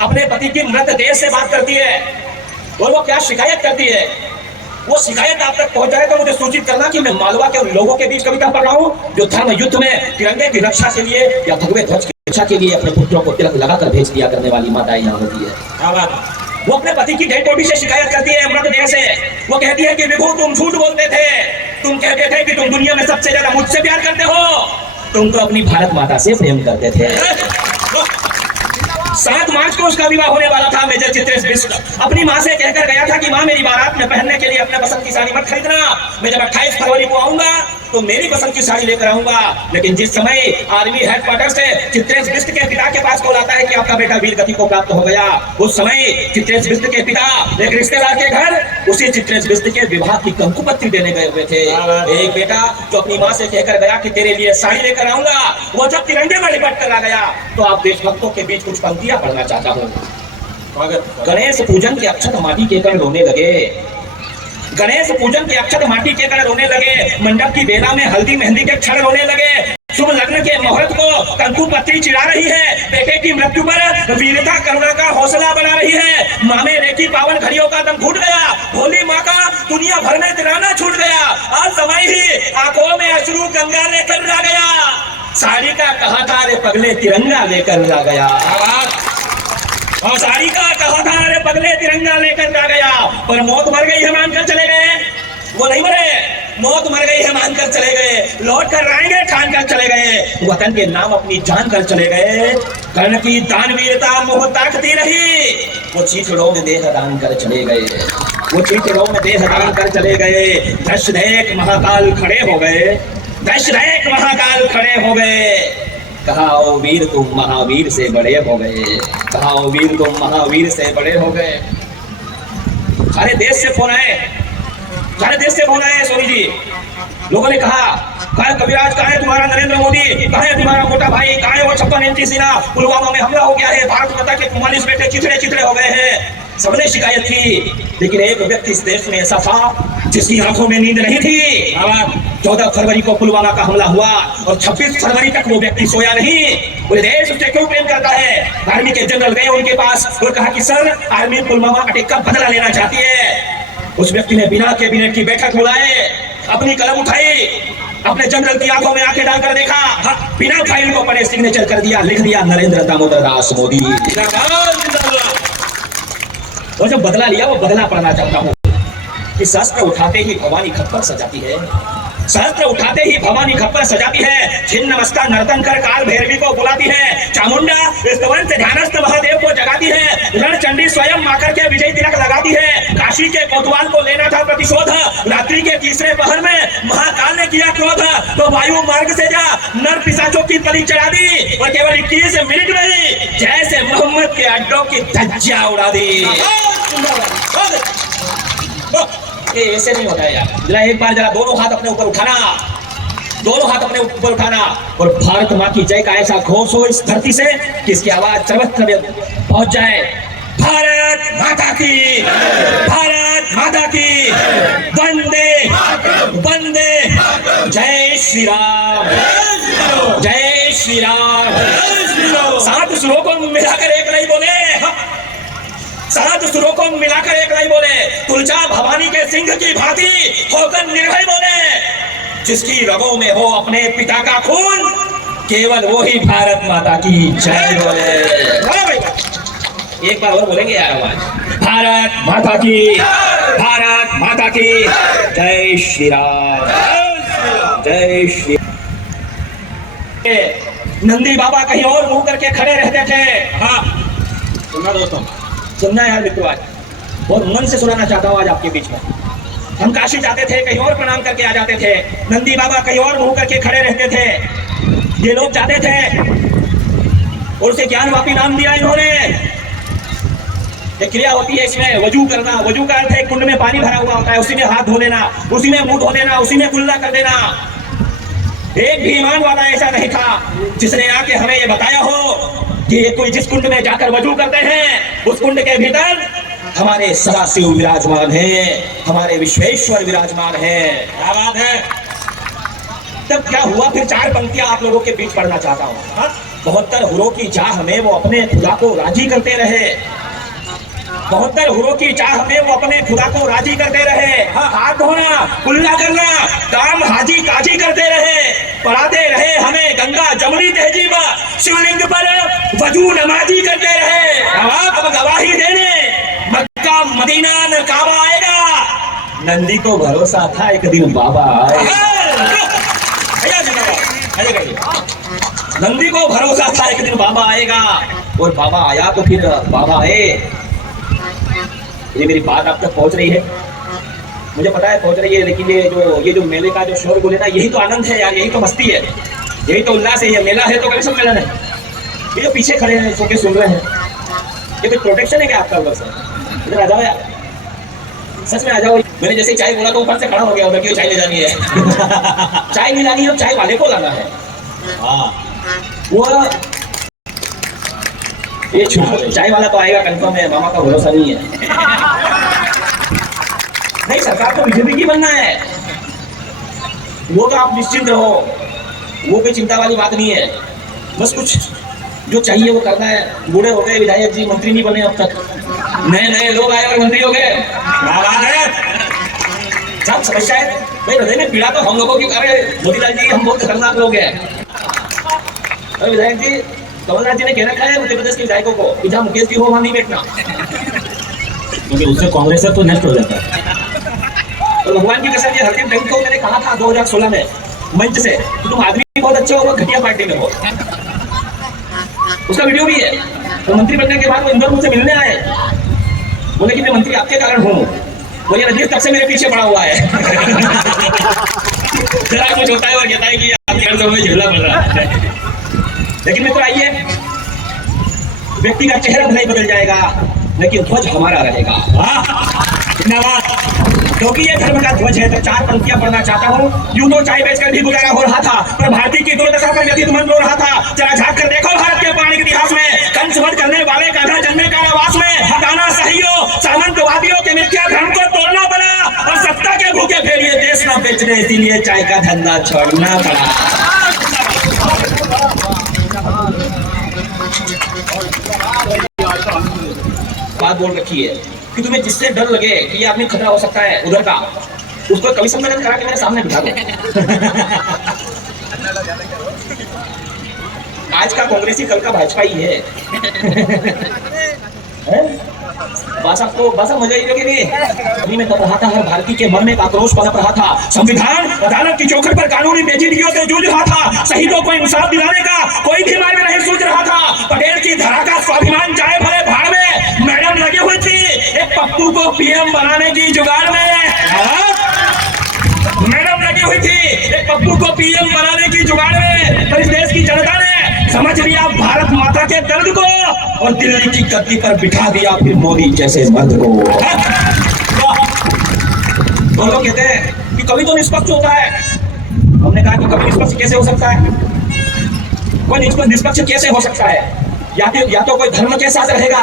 अपने पति की मृतदेह से बात करती है और वो क्या शिकायत करती है। वो शिकायत आप तक पहुंच जाए तो मुझे सूचित करना कि मैं मालवा के उन लोगों के बीच कविता पढ़ रहा हूँ जो धर्म युद्ध में तिरंगे की रक्षा के लिए या भगवे ध्वज की रक्षा के लिए अपने पुत्रों को तिलक लगाकर भेज दिया करने वाली माताएं यहाँ होती है। वो अपने पति की डेड बॉडी से शिकायत करती है, मृतदेह से। वो कहती है कि विभू तुम झूठ बोलते थे, तुम कहते थे कि तुम दुनिया में सबसे ज्यादा मुझसे प्यार करते हो, तुम तो अपनी भारत माता से प्रेम करते थे। 7 मार्च को उसका विवाह होने वाला था। मेजर चित्रेश बिष्ट अपनी माँ से कहकर गया था कि माँ मेरी बारात में पहनने के लिए अपने पसंद की साड़ी मत खरीदना, मैं जब 28 फरवरी को आऊंगा तो मेरी पसंद की साड़ी लेकर आऊंगा। लेकिन जिस समय आर्मी हेडक्वार्टर से चित्रेश बिष्ट के पिता के पास कॉल आता है कि आपका बेटा वीर गति को प्राप्त हो गया, उस समय चित्रेश बिष्ट के पिता एक रिश्तेदार के घर उसी चित्रेश बिष्ट के विवाह की कंकुपत्री देने गए हुए थे। एक बेटा जो अपनी माँ से कहकर गया कि तेरे लिए साड़ी लेकर आऊंगा, वो जब तिरंगे में लिपट कर आ गया तो आप देशभक्तों के बीच कुछ पंक्तियां पढ़ना चाहता हूँ। गणेश पूजन के अक्षत माटी के कण रोने लगे, गणेश पूजन के अक्षत माटी के कण रोने लगे, मंडप की बेला में हल्दी मेहंदी के क्षण रोने लगे, शुभ लग्न के मुहूर्त को कंकु पत्री चिढ़ा रही है, बेटे की मृत्यु पर वीरता करुणा का हौसला बना रही है, माँ में रेखी पावन घड़ियों का दम घुट गया, भोली माँ का दुनिया भर में तिराना छूट गया, आज समय ही आंखों में अश्रु गंगा लेकर आ गया, साड़ी का कहा था रे पगले तिरंगा लेकर आ गया, और साड़ी का कहा था रे पगले तिरंगा लेकर आ गया। पर मौत मर गई है मानकर चले गए, वो नहीं मरे, मौत मर गई है मानकर चले गए, लौट कर आएंगे ठान कर चले गए, वतन के नाम अपनी जान कर चले गए, कर्ण की दानवीरता मोह ताकती रही, वो चीथड़ों में देह दान कर चले गए, वो चीथड़ों में देह दान कर चले गए। दशरथ महाकाल खड़े हो गए, दशरथ महाकाल खड़े हो गए, कहा ओ वीर तुम महावीर से बड़े हो गए, कहा ओ वीर तुम महावीर से बड़े हो गए। सारे देश से फोन आए, सारे देश से फोन आए सोनी जी। लोगों ने कहा कविराज कहाँ है तुम्हारा नरेंद्र मोदी, कहाँ है तुम्हारा मोटा भाई, कहाँ है वो 56 इंची सीना, पुलवामा में हमला हो गया है, भारत माता के 44 बेटे चिथड़े चिथड़े हो गए हैं। सबने शिकायत की, लेकिन एक व्यक्ति इस देश में ऐसा था जिसकी आंखों में नींद नहीं थी। 14 फरवरी को पुलवामा का हमला हुआ और 26 फरवरी तक वो व्यक्ति सोया नहीं। पूरे देश उससे क्यों प्रेम करता है। आर्मी के जनरल गए उनके पास और कहा कि सर आर्मी पुलवामा अटैक का बदला लेना चाहती है। उस व्यक्ति ने बिना कैबिनेट की बैठक बुलाए, अपनी कलम उठाई, अपने जनरल की आंखों में आंखें डालकर देखा, बिना फाइल को पढ़े सिग्नेचर कर दिया, लिख दिया नरेंद्र दामोदर दास मोदी। और जो बदला लिया वो बदला पढ़ना चाहता हूँ कि शस्त्र उठाते ही भवानी खप्पर सजाती है, शस्त्र उठाते ही भवानी खप्पर सजाती है, छिन्न नमस्कार नर्तन कर काल भैरवी को बुलाती है, चामुंडा स्तवन से ध्यानस्थ महादेव को जगाती है, रणचंडी स्वयं माकर के विजय तिलक लगाती है, काशी के कोतवाल को लेना था प्रतिशोध, रात्रि के तीसरे पहर में महाकाल ने किया क्रोध, तो वायु मार्ग से जा नर पिशाचों की बलि चढ़ा दी और केवल 21 मिनट में ही जैसे मोहम्मद के अड्डों की धज्जियां उड़ा दी। ये ऐसे नहीं होता है यार। जरा एक बार जरा दोनों हाथ अपने ऊपर उठाना, दोनों हाथ अपने ऊपर उठाना और भारत माँ की जय का ऐसा घोष हो इस धरती से कि इसकी आवाज सर्वत्र पहुंच जाए। भारत माता की, भारत माता की, वंदे वंदे, जय श्री राम, जय श्री राम। 7 सुरों को मिलाकर एक नहीं बोले, 7 सुरों को मिलाकर एक नहीं बोले, तुलजा भवानी के सिंह की भांति होकर निर्भय बोले, जिसकी रगों में हो अपने पिता का खून, केवल वो ही भारत माता की जय बोले। एक बार और बोलेंगे यार आवाज, भारत माता की, भारत माता की, जय श्री राम, जय श्री। नंदी बाबा कहीं और मुंह करके खड़े रहते थे। हाँ सुनना दोस्तों, सुनना यार मित्रों, आज बहुत मन से सुनाना चाहता हूँ आज आपके बीच में। हम काशी जाते थे, कहीं और प्रणाम करके आ जाते थे, नंदी बाबा कहीं और मुंह करके खड़े रहते थे। ये लोग जाते थे और उसे ज्ञानवापी नाम दिया इन्होंने। एक क्रिया होती है इसमें, वजू करना। वजू का अर्थ है कुंड में पानी भरा हुआ होता है, उसी में हाथ धो लेना, उसी में मुंह धो लेना, उसी में कुल्ला कर देना। एक भी ईमान वाला ऐसा नहीं था जिसने आके हमें ये बताया हो कि ये कोई जिस कुंड में जाकर वजू करते हैं उस कुंड के भीतर हमारे सदाशिव विराजमान है, हमारे विश्वेश्वर विराजमान है। क्या बात है। तब क्या हुआ, फिर 4 पंक्तियां आप लोगों के बीच पढ़ना चाहता हूँ। 72 हुरों की चाह में वो अपने खुदा को राजी करते रहे, 72 हुरों की चाह में वो अपने खुदा को राजी करते रहे। हाथ धोना, कुल्ला करना, काम हाजी काजी करते रहे, पढ़ाते रहे हमें गंगा जमुनी तहजीब, शिवलिंग पर वजू नमाजी करते रहे। अब गवाही देने मक्का मदीना न काबा आएगा। नंदी को भरोसा था एक दिन बाबा आएगा। नंदी को भरोसा था एक दिन बाबा आएगा, और बाबा आया तो फिर बाबा आए। ये मेरी बात आप तक पहुंच रही है, मुझे पता है पहुंच रही है, लेकिन ये जो मेले का जो शोरगुल है ना, यही तो आनंद है यार, यही तो मस्ती है, यही तो उल्लास है। ये मेला है तो कभी सम्मेलन है। ये जो पीछे खड़े हैं सो के सुन रहे हैं, ये कोई प्रोटेक्शन है क्या आपका उधर से? इधर आ जाओ यार, सच में आ जाओ। मैंने जैसे चाय बोला तो ऊपर से खड़ा हो गया उधर, क्यों चाय ले जानी है। चाय नहीं लानी है, चाय वाले को लाना है। हाँ वो ये चाय वाला तो आएगा कंफर्म है, मामा का भरोसा नहीं है। नहीं, सरकार को बीजेपी की बनना है, वो तो आप निश्चिंत रहो, वो कोई चिंता वाली बात नहीं है। बस कुछ जो चाहिए वो करना है। बूढ़े हो गए विधायक जी, मंत्री नहीं बने अब तक, नए नए लोग आए और मंत्री हो गए। सब समस्या है भाई, हृदय में पीड़ा तो हम लोगों की। अरे मोतीलाल जी, हम बहुत खतरनाक लोग हैं। अरे विधायक जी, कमलनाथ जी ने कह रखा है उत्तर प्रदेश के विधायकों को कि जहाँ मुकेश की हो वहां नहीं बैठना, क्योंकि उससे कांग्रेस तो नष्ट हो जाता है। तो भगवान की कसम, ये हरदीप सिंह को मैंने कहा था 2016 में मंच से कि तुम आदमी बहुत अच्छे हो, घटिया पार्टी में हो। उसका वीडियो भी है। तो मंत्री बनने के बाद वो इंदौर मुझसे मिलने आए, बोले कि मैं मंत्री आपके कारण हूँ। वो ये रजनीश तब से मेरे पीछे पड़ा हुआ है। जरा कुछ होता है और कहता है कि आपके कारण से मुझे झेलना पड़ रहा है। लेकिन मित्र आइए, व्यक्ति का चेहरा नहीं बदल जाएगा, लेकिन ध्वज हमारा रहेगा। क्योंकि ये धर्म का ध्वज है। तो 4 पंक्तियां पढ़ना चाहता हूँ। यूं तो चाय बेचकर भी गुजारा हो रहा था, पर भारती की दुर्दशा पर व्यतीत मन रो रहा था। जरा झांक कर देखो भारत के पौराणिक इतिहास में, कंस वध करने वाले कान्हा जन्मे कारावास में, हटाना सहियों सामंतवादियों के मिथ्या धर्म को तोड़ना पड़ा, और सत्ता के भूखे फेरिए देश न बेचने, इसीलिए चाय का धंधा छोड़ना पड़ा। बात बोल रखी है कि तुम्हें जिससे डर लगे कि ये आदमी खतरा हो सकता है उधर का, उसको कवि सम्मेलन करा के मेरे सामने बिठा दो। आज का कांग्रेसी कल का भाजपा ही है। बासा मजा ही नहीं। अभी मैं तब रहा था, हर भारतीय के मन में एक आक्रोश पनप रहा था। संविधान अदालत की चौखट पर कानूनी पेचीदगियों से जूझ रहा था। शहीदों को इंसाफ दिलाने का कोई भी मार्ग नहीं सूझ रहा था। पटेल की धरा का स्वाभिमान जाए भले भाड़ में, मैडम लगी हुई थी एक पप्पू को पीएम बनाने की जुगाड़ में। मैडम लगी हुई थी एक पप्पू को पीएम बनाने की जुगाड़ में। तो इस देश की जनता ने समझ लिया भारत माता के दर्द को, और दिल्ली की गद्दी पर बिठा दिया फिर मोदी जैसे मर्द को। तो लोग कहते हैं कि कभी तो निष्पक्ष होता है। हमने कहा कि कभी निष्पक्ष कैसे हो सकता है? कोई निष्पक्ष कैसे हो सकता है? या तो कोई धर्म के साथ रहेगा,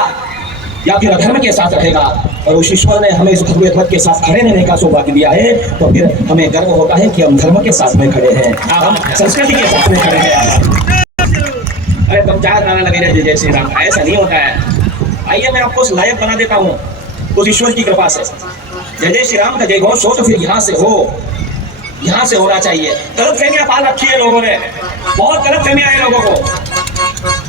या फिर अधर्म के साथ रहेगा। और उस ईश्वर ने हमें इस भगवे ध्वज के साथ खड़े रहने का सौभाग्य दिया है, तो फिर हमें गर्व होता है कि हम धर्म के साथ में खड़े हैं, हम संस्कृति के साथ में खड़े हैं। अरे तुम चार गाना लगे रहे जय श्री राम, ऐसा नहीं होता है। आइए मैं आपको उस लायक बना देता हूँ उस ईश्वर की कृपा से। जय जय श्री राम का जय घोष हो तो फिर यहाँ से हो, यहाँ से होना चाहिए। गलत फहमियां पाल रखी है लोगों ने, बहुत गलत फहमियां है लोगों को।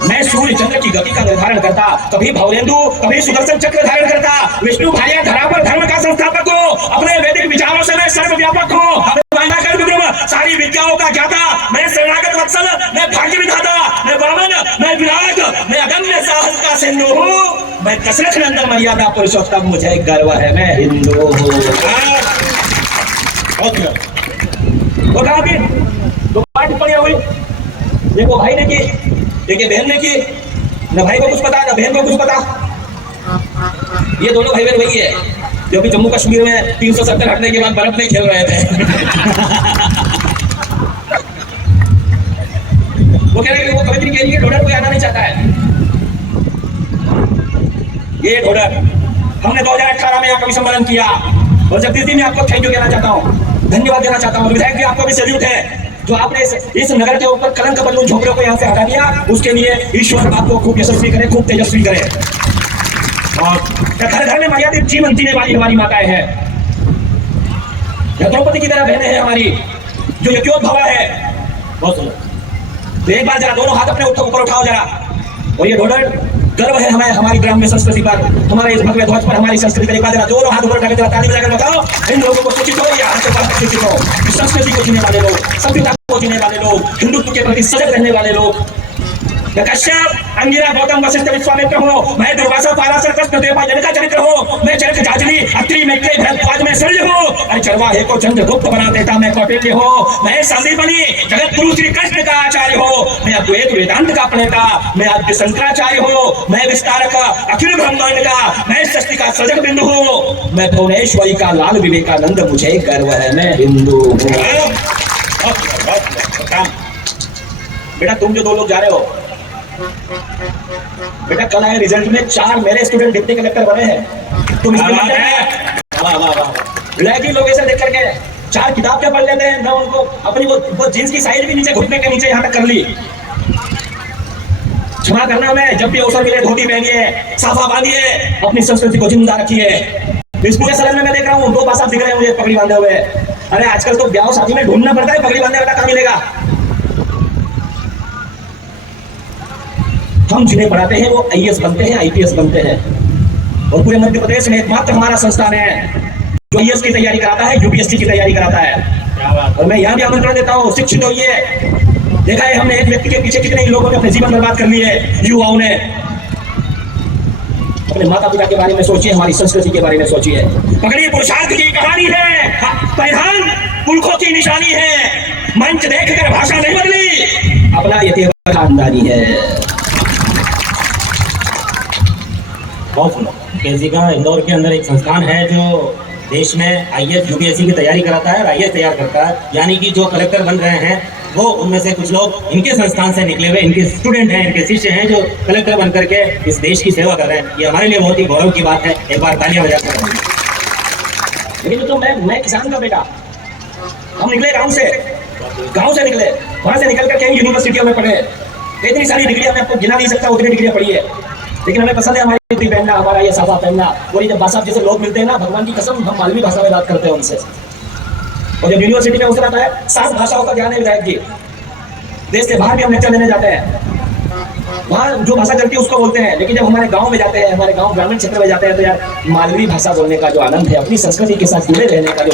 मैं सूर्य चंद्र की गति का निर्धारण करता, कभी भवरेंदु कभी सुदर्शन चक्र धारण करता, विष्णु भाया धरा पर धर्म का संस्थापक हो, अपने वैदिक विचारों से मैं सर्वव्यापक हूँ, सारी विद्याओं का ज्ञाता, मैं शरणागत वत्सल, मैं भाग्य विधाता, मैं वामन, मैं विराट, मैं अगम्य साहस का सिंधु हूँ, मैं दशरथ नंदन मर्यादा पुरुषोत्तम, मुझे गर्व है, मैं हिंदू हूँ। वो कहा फिर दो बार टिप्पणियां हुई, देखो भाई ने की, देखिए बहन ने की, न भाई को कुछ पता न बहन को कुछ पता। ये दोनों भाई बहन वही है जो भी जम्मू कश्मीर में 370 हटने के बाद बर्फ में खेल रहे थे। वो कह रहे हैं, वो कवित्री कह रही है ढोडर कोई आना नहीं चाहता है। ये ढोडर हमने 2018 में यहाँ कवि सम्मेलन किया, और जगदीश जी मैं आपको थैंक यू कहना चाहता हूँ, धन्यवाद देना चाहता हूँ। विधायक जी आपको भी सैल्यूट है जो आपने इस नगर के ऊपर कलंक बलून झोपड़ों को यहाँ से हटा दिया। उसके लिए ईश्वर आपको खूब यशस्वी करे, खूब तेजस्वी करे। और घर घर में मर्यादित जीवन जीने वाली हमारी माताएं हैं, द्रौपदी की तरह बहनें हैं हमारी, जो यज्ञोद्भवा है। बहुत सुंदर। एक बार जरा दोनों हाथ अपने ऊपर उठाओ जरा, और ये ढोडर गर्व है हमें हमारी ग्राम्य संस्कृति पर, हमारे इस भगवे ध्वज पर, हमारी संस्कृति पर। एक बार जरा दोनों हाथ ऊपर उठाकर ताली बजाकर बताओ इन लोगों को सूचित हो या सूचित हो, संस्कृति को जीने वाले लोग, सभ्यता को जीने वाले लोग, हिंदुत्व के प्रति सजग रहने वाले लोग। मैं कश्यप, अंगिरा, गौतम, वशिष्ठ, विश्वामित्र हूँ, मैं दुर्वासा, पाराशर, कृष्ण, देवपाल, जनक का चरित्र हूँ, मैं जनक, जाजली, अत्रि, मैत्रेय, भरद्वाज में शल्य हूँ, अरे चरवाहे को चंद्रगुप्त बना देता मैं कौटिल्य हूँ, मैं संदीपनी, जगत गुरु श्री कृष्ण का आचार्य हूँ, मैं अद्वैत वेदांत का प्रणेता, मैं आद्य शंकराचार्य हूँ, मैं विस्तारक अखिल ब्रह्मांड का, मैं सृष्टि का सृजक बिंदु हूँ, मैं भुवनेश्वरी का लाल विवेकानंद, मुझे गर्व है, मैं हिंदू हूँ। बेटा तुम जो दो लोग जा रहे हो, बेटा कल आए रिजल्ट में 4 मेरे स्टूडेंट डिप्टी कलेक्टर बने हैं। तुम इसमें वाह वाह वाह। लड़की लोग ऐसे देख करके 4 किताब क्या पढ़ लेते हैं ना, उनको अपनी वो जींस की साइज भी नीचे घुटने के नीचे यहाँ तक कर ली। क्षमा करना, मैं जब भी अवसर मिले धोती पहनिए, साफा बांधिए, अपनी संस्कृति को जिंदा रखिए। इस पूरे सलन में मैं देख रहा हूँ 2 बासा दिख रहे हैं मुझे पगड़ी बांधे हुए। अरे आजकल तो ब्याह शादी में ढूंढना पड़ता है पगड़ी बांधने वाला कहाँ मिलेगा। हम जिन्हें पढ़ाते हैं वो आईएएस बनते हैं, आईपीएस बनते हैं, और पूरे मध्य प्रदेश में एकमात्र हमारा संस्थान है जो आईएएस की तैयारी कराता है, यूपीएससी की तैयारी कराता है। और मैं यहाँ भी आमंत्रण देता हूँ, शिक्षित होइए। देखा है हमने एक व्यक्ति के पीछे कितने लोगों ने अपने जीवन बर्बाद कर लिए, युवाओं ने। अपने माता पिता के बारे में सोचिए, हमारी संस्कृति के बारे में सोचिए। पगड़ी पुरुषार्थ की कहानी है, परिधान पुरखों की निशानी है, मंच देखकर भाषा नहीं बदली, अपना ये खानदानी है। केजी का इंदौर के अंदर एक संस्थान है जो देश में आईएएस यूपीएससी की तैयारी कराता है और आईएएस तैयार करता है, यानी कि जो कलेक्टर बन रहे हैं वो उनमें से कुछ लोग इनके संस्थान से निकले हुए, इनके स्टूडेंट हैं, इनके शिष्य हैं जो कलेक्टर बन करके इस देश की सेवा कर रहे हैं। ये हमारे लिए बहुत ही गौरव की बात है, एक बार तालियां बजाकर। लेकिन तो मैं किसान का बेटा, हम निकले गाँव से निकले, वहां से निकल कर यूनिवर्सिटियों में पढ़े, इतनी सारी डिग्रियां मैं आपको गिना नहीं सकता, उतनी डिग्रियां पढ़ी है। लेकिन हमें पसंद है हमारी धोती पहनना, हमारा ये साफा पहनना। और ये जब भाषा जैसे लोग मिलते हैं ना, भगवान की कसम हम मालवी भाषा में बात करते हैं उनसे। और जब यूनिवर्सिटी में अवसर आता है, 7 भाषाओं का ज्ञान है विधायक जी। देश से बाहर भी हम लेक्चर देने जाते हैं, वहाँ जो भाषा चलती है उसको बोलते हैं। लेकिन जब हमारे गाँव में जाते हैं, हमारे गाँव ग्रामीण क्षेत्र में जाते हैं, तो यार मालवी भाषा बोलने का जो आनंद है, अपनी संस्कृति के साथ जुड़े रहने का जो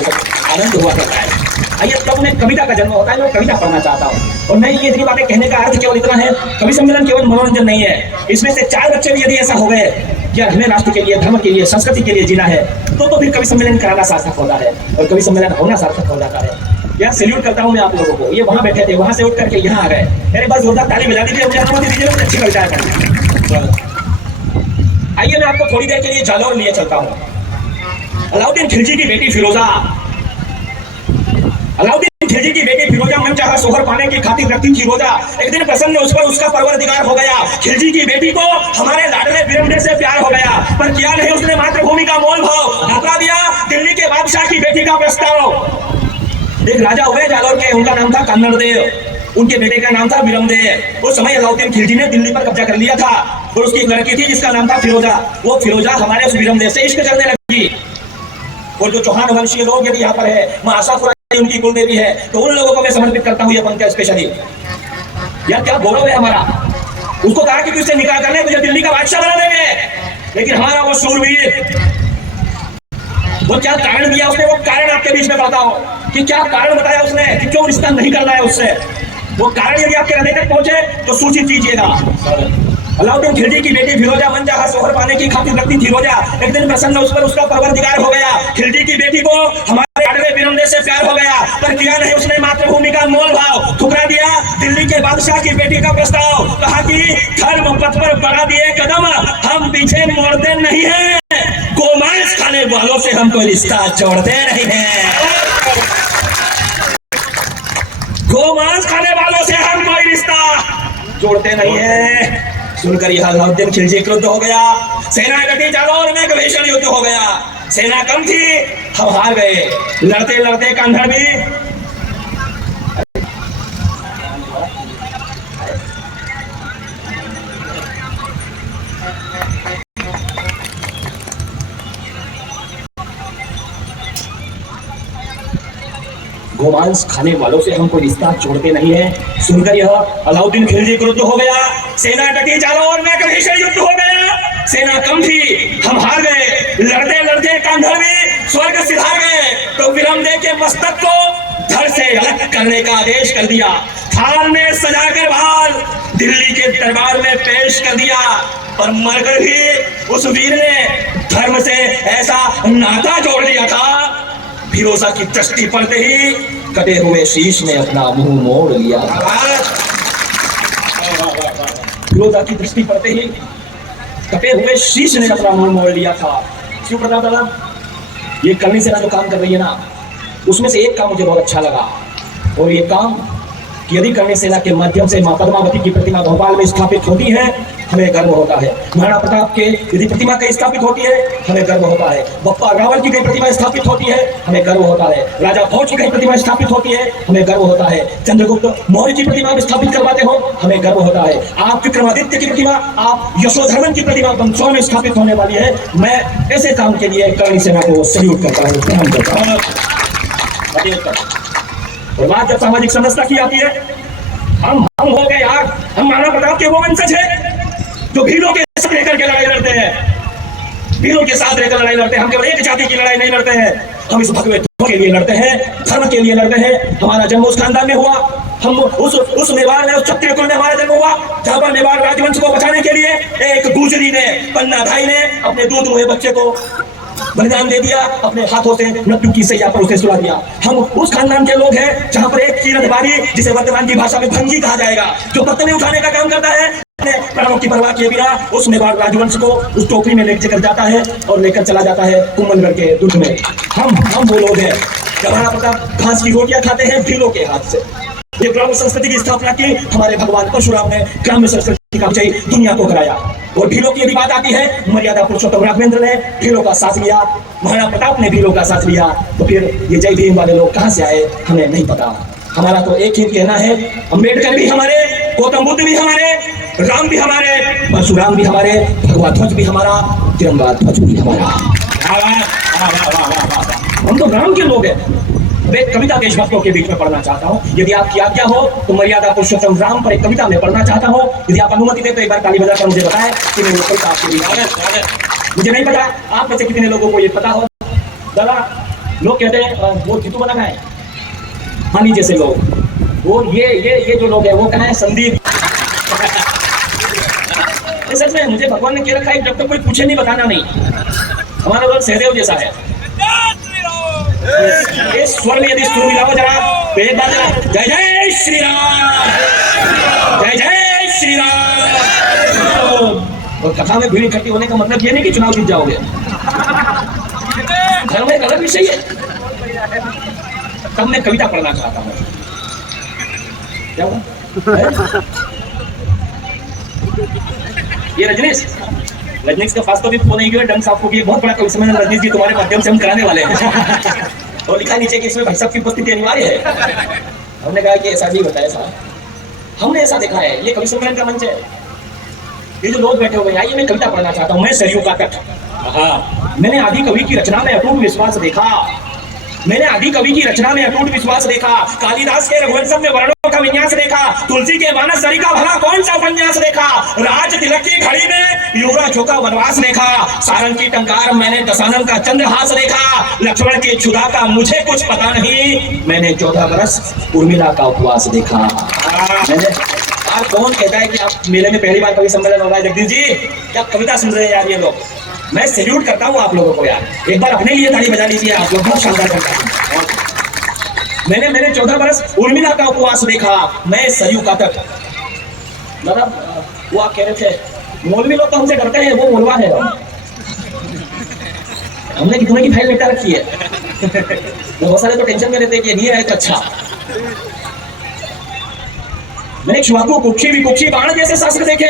आनंद हुआ करता है। आइए तब में कविता का जन्म होता है, मैं कविता पढ़ना चाहता हूँ। और मैं ये इतनी बातें कहने का अर्थ केवल इतना है, कवि सम्मेलन केवल मनोरंजन नहीं है। इसमें से 4 बच्चे भी यदि ऐसा हो गए कि हमें राष्ट्र के लिए, धर्म के लिए, संस्कृति के लिए जीना है, तो फिर कवि सम्मेलन कराना सार्थक होता है, और कवि सम्मेलन होना सार्थक हो जाता है। यार सैल्यूट करता हूँ मैं आप लोगों को। ये वहाँ बैठे थे, वहाँ से उठ करके यहाँ आ गए। मेरे पास जोरदार ताली बजा दीजिए, मुझे अनुमति दीजिए, अच्छी कविता है। आइए मैं आपको थोड़ी देर के लिए जालौर लिए चलता हूँ। अलाउद्दीन खिलजी की बेटी फिरोजा, अलाउद्दीन खिलजी की बेटी फिरोजा मनचाहा सोहर पाने की खातिर रखती थी रोजा। एक दिन प्रसन्न उस पर उसका परवरदिगार हो गया। खिलजी की बेटी को हमारे लाडले बिरमने से प्यार हो गया। पर किया नहीं उसने मातृभूमि का मोल भाव, ठुकरा दिया दिल्ली के बादशाह की बेटी का प्रस्ताव। एक राजा हुए जालौर के, उनका नाम था कन्नड़देव, उनके बेटे का नाम था बिरमदेव। उस समय अलाउद्दीन खिलजी ने दिल्ली पर कब्जा कर लिया था और उसकी एक लड़की थी जिसका नाम था फिरोजा। वो फिरोजा हमारे उस बिरमदेव से इश्क करने लगी। और जो चौहान वंशीय लोग यदि यहाँ पर है, मां आशापुरा उनकी कुलदेवी है, तो उन लोगों को मैं समर्पित करता हूँ ये पंक्तियां स्पेशली। यार क्या गौरव है हमारा। उसको कहा कि तुझसे निकाह कर ले, तुझे दिल्ली का बादशाह बना देंगे। लेकिन हमारा वो शूरवीर, वो क्या कारण दिया उसने, वो कारण आपके बीच में बताओ कि क्या कारण बताया उसने कि क्यों रिश्ता नहीं करना है उससे। वो कारण यदि आपके हृदय तक पहुंचे तो सूचित कीजिएगा। अलाउद्दीन खिलजी की बेटी फिरोजा मन चाहा सोहर पाने की खातिर रखती थी रोजा। एक दिन प्रसन्न उस पर उसका परवरदिगार हो गया। खिलजी की बेटी को हमारे अड़वे बिरमदेव से प्यार हो गया, पर किया नहीं उसने मातृभूमि का मोल भाव, ठुकरा दिया दिल्ली के बादशाह की बेटी का प्रस्ताव। कहा कि धर्म पथ पर बढ़ा दिए कदम, हम पीछे मोड़ते नहीं है, गोमांस खाने वालों से हम कोई रिश्ता जोड़ते नहीं है। गोमांस खाने वालों से हम कोई रिश्ता जोड़ते नहीं है। सुनकर यह अलाउद्दीन खिलजी क्रुद्ध हो गया। सेना कटी जालौर में भीषण युद्ध हो गया। सेना कम थी, हम हार गए। लड़ते लड़ते कान्हड़ भी गोमांस खाने वालों से हम कोई रिश्ता जोड़ते नहीं है। सुनकर यह अलाउद्दीन खिलजी क्रुद्ध हो गया। सेना डटी जालौर में भीषण युद्ध हो गया। सेना कम थी, हम हार गए। लड़ते लड़ते कान्हड़ भी स्वर्ग सिधार गए। तो बिरमदेव के मस्तक को धड़ से अलग करने का आदेश कर दिया। थाल में सजाकर भाल दिल्ली के दरबार में पेश कर दिया। पर मरकर भी उस वीर ने धर्म से ऐसा नाता जोड़ लिया था, फिरोजा की दृष्टि पड़ते ही कटे हुए शीश ने अपना मुंह मोड़ लिया। फिरोजा की दृष्टि पड़ते ही कटे हुए शीश ने अपना मुंह मोड़ लिया था। क्यों पता चला? ये करनी सेना जो काम कर रही है ना, उसमें से एक काम मुझे बहुत अच्छा लगा। और ये काम यदि करनी सेना के माध्यम से मां पद्मावती की प्रतिमा भोपाल में स्थापित होती है, हमें गर्व होता है। महाराणा प्रताप के यदि प्रतिमा कहीं स्थापित होती है, हमें गर्व होता है। बप्पा रावल की कहीं प्रतिमा स्थापित होती है, हमें गर्व होता है। राजा भोज की कहीं प्रतिमा स्थापित होती है, हमें गर्व होता है। चंद्रगुप्त मौर्य की प्रतिमा स्थापित करवाते हो, हमें गर्व होता है। आप विक्रमादित्य की प्रतिमा, आप यशोधर्मन की प्रतिमा बंसौर में स्थापित होने वाली है। मैं ऐसे काम के लिए करनी सेना को सल्यूट करता हूँ, प्रणाम करता हूँ। और बात जब सामाजिक समरसता की आती है, हम हो गए यार, हम महाराणा प्रताप के वो वंशज है जो भीलों के साथ रहकर के लड़ाई लड़ते हैं। भीलों के साथ रहकर लड़ाई लड़ते हैं। हम केवल एक जाति की लड़ाई नहीं लड़ते हैं, हम इस भगवे के लिए लड़ते हैं, धर्म के लिए लड़ते हैं। हमारा जन्म उस खानदान में हुआ, हम उस मेवाड़ में, उस क्षत्रिय कुल में हमारा जन्म हुआ जहां पर मेवाड़ राजवंश को बचाने के लिए एक गुजरी ने, पन्ना भाई ने अपने दूध दुहे बच्चे को बलिदान दे दिया, अपने हाथों से मृत्यु की सैया पर उसे सुला दिया। हम उस खानदान के लोग हैं जहां पर एक कीरतबारी, जिसे वर्तमान की भाषा में भंगी कहा जाएगा, जो पत्तने उठाने का काम करता है, प्राणों की परवाह किए बिना उस मेवाड़ राजवंश को उस टोकरी में लेकर जाता है और लेकर चला जाता है कुंभलगढ़ के दुर्ग में। हम वो लोग हैं। जब महाराणा प्रताप घास की रोटियां खाते हैं भीलों के हाथ से। ये ग्राम्य संस्कृति की स्थापना की हमारे भगवान परशुराम ने, ग्राम्य संस्कृति का विजय दुनिया को कराया। और भीलों की यदि बात आती है, मर्यादा पुरुषोत्तम राघवेंद्र ने भीलों का साथ लिया, महाराणा प्रताप ने भीलों का साथ लिया। तो फिर ये जय भीम वाले लोग कहां से आए, हमें नहीं पता। हमारा तो एक ही कहना है, अम्बेडकर भी हमारे, गौतम बुद्ध भी हमारे, राम भी हमारे, परशुराम भी हमारे, भगवा ध्वज भी हमारा, तिरंगा ध्वज भी हमारा। हम तो राम के लोग हैं। मैं कविता देशभक्तों के बीच में पढ़ना चाहता हूँ, यदि आपकी आज्ञा हो तो मर्यादा पुरुषोत्तम राम पर एक कविता में पढ़ना चाहता हूँ। यदि आप अनुमति दें तो एक बार ताली बजाकर मुझे बताएं कि मैं वो कविता आपके लिए। मुझे नहीं पता आप में से कितने लोगों को ये पता हो। दादा लोग कहते हैं वो जीतू बना है, मानी जैसे लोग, वो ये जो लोग हैं वो कहाँ है, संदीप। सच में मुझे भगवान ने कह रखा है, जब तक कोई पूछे नहीं बताना नहीं। हमारा लोग सहदेव जैसा है। इस स्वर में यदि सुर मिलाओ जरा, तो एक बार जरा जय जय श्री राम, जय जय श्री राम। और कथा में भीड़ इकट्ठी होने का मतलब ये नहीं कि चुनाव जीत जाओगे। धर्म एक अलग विषय है। तब मैं कविता पढ़ना चाहता हूँ। क्या हुआ? ये रजनीश रजनीश का फास्ट भी फोन नहीं किया, डंग साहब को भी बहुत बड़ा कवि सम्मेलन रजनीश जी तुम्हारे माध्यम से हम कराने वाले हैं। और लिखा नीचे कि इसमें भाई साहब की उपस्थिति अनिवार्य है। हमने कहा कि ऐसा नहीं बताया साहब, हमने ऐसा देखा है, ये कवि सम्मेलन का मंच है, ये जो लोग बैठे हुए हैं, आइए मैं कविता पढ़ना चाहता हूँ। मैं सरयू का तट, मैंने आदि कवि की रचना में अटूट विश्वास देखा, मैंने आदि कवि की रचना में अटूट विश्वास देखा, कालिदास के रघुवंशम में वर्णों का विन्यास देखा, तुलसी के मानस सरी का भला कौन सा उपन्यास देखा, राज तिलक की घड़ी में युवराज का वनवास देखा, सारंग की टंकार मैंने दशानन का चंद्रहास देखा, लक्ष्मण की क्षुधा का मुझे कुछ पता नहीं, मैंने 14 बरस उर्मिला का उपवास देखा। मैंने यार कौन कहता है कि आप मेले में पहली बार कवि सम्मेलन हो रहा है? जगदीश जी क्या कविता सुन रहे हैं यार ये लोग, मैं सैल्यूट करता हूँ आप लोगों को यार, एक बार अपने लिए ताली बजा लीजिए आप लोग, बहुत शानदार करता हूँ। मैंने 14 बरस उर्मिला का उपवास देखा, मैं सरयू का तट। मतलब वो आप कह रहे थे मौलवी लोग तो हमसे डरते हैं, वो मोलवा है, हमने कितने की फाइल निपटा रखी है। बहुत सारे तो टेंशन में रहते हैं कि नहीं आए तो अच्छा। मैंने क्षुवाकु कुक्षी विकुक्षी बाण जैसे शास्त्र देखे,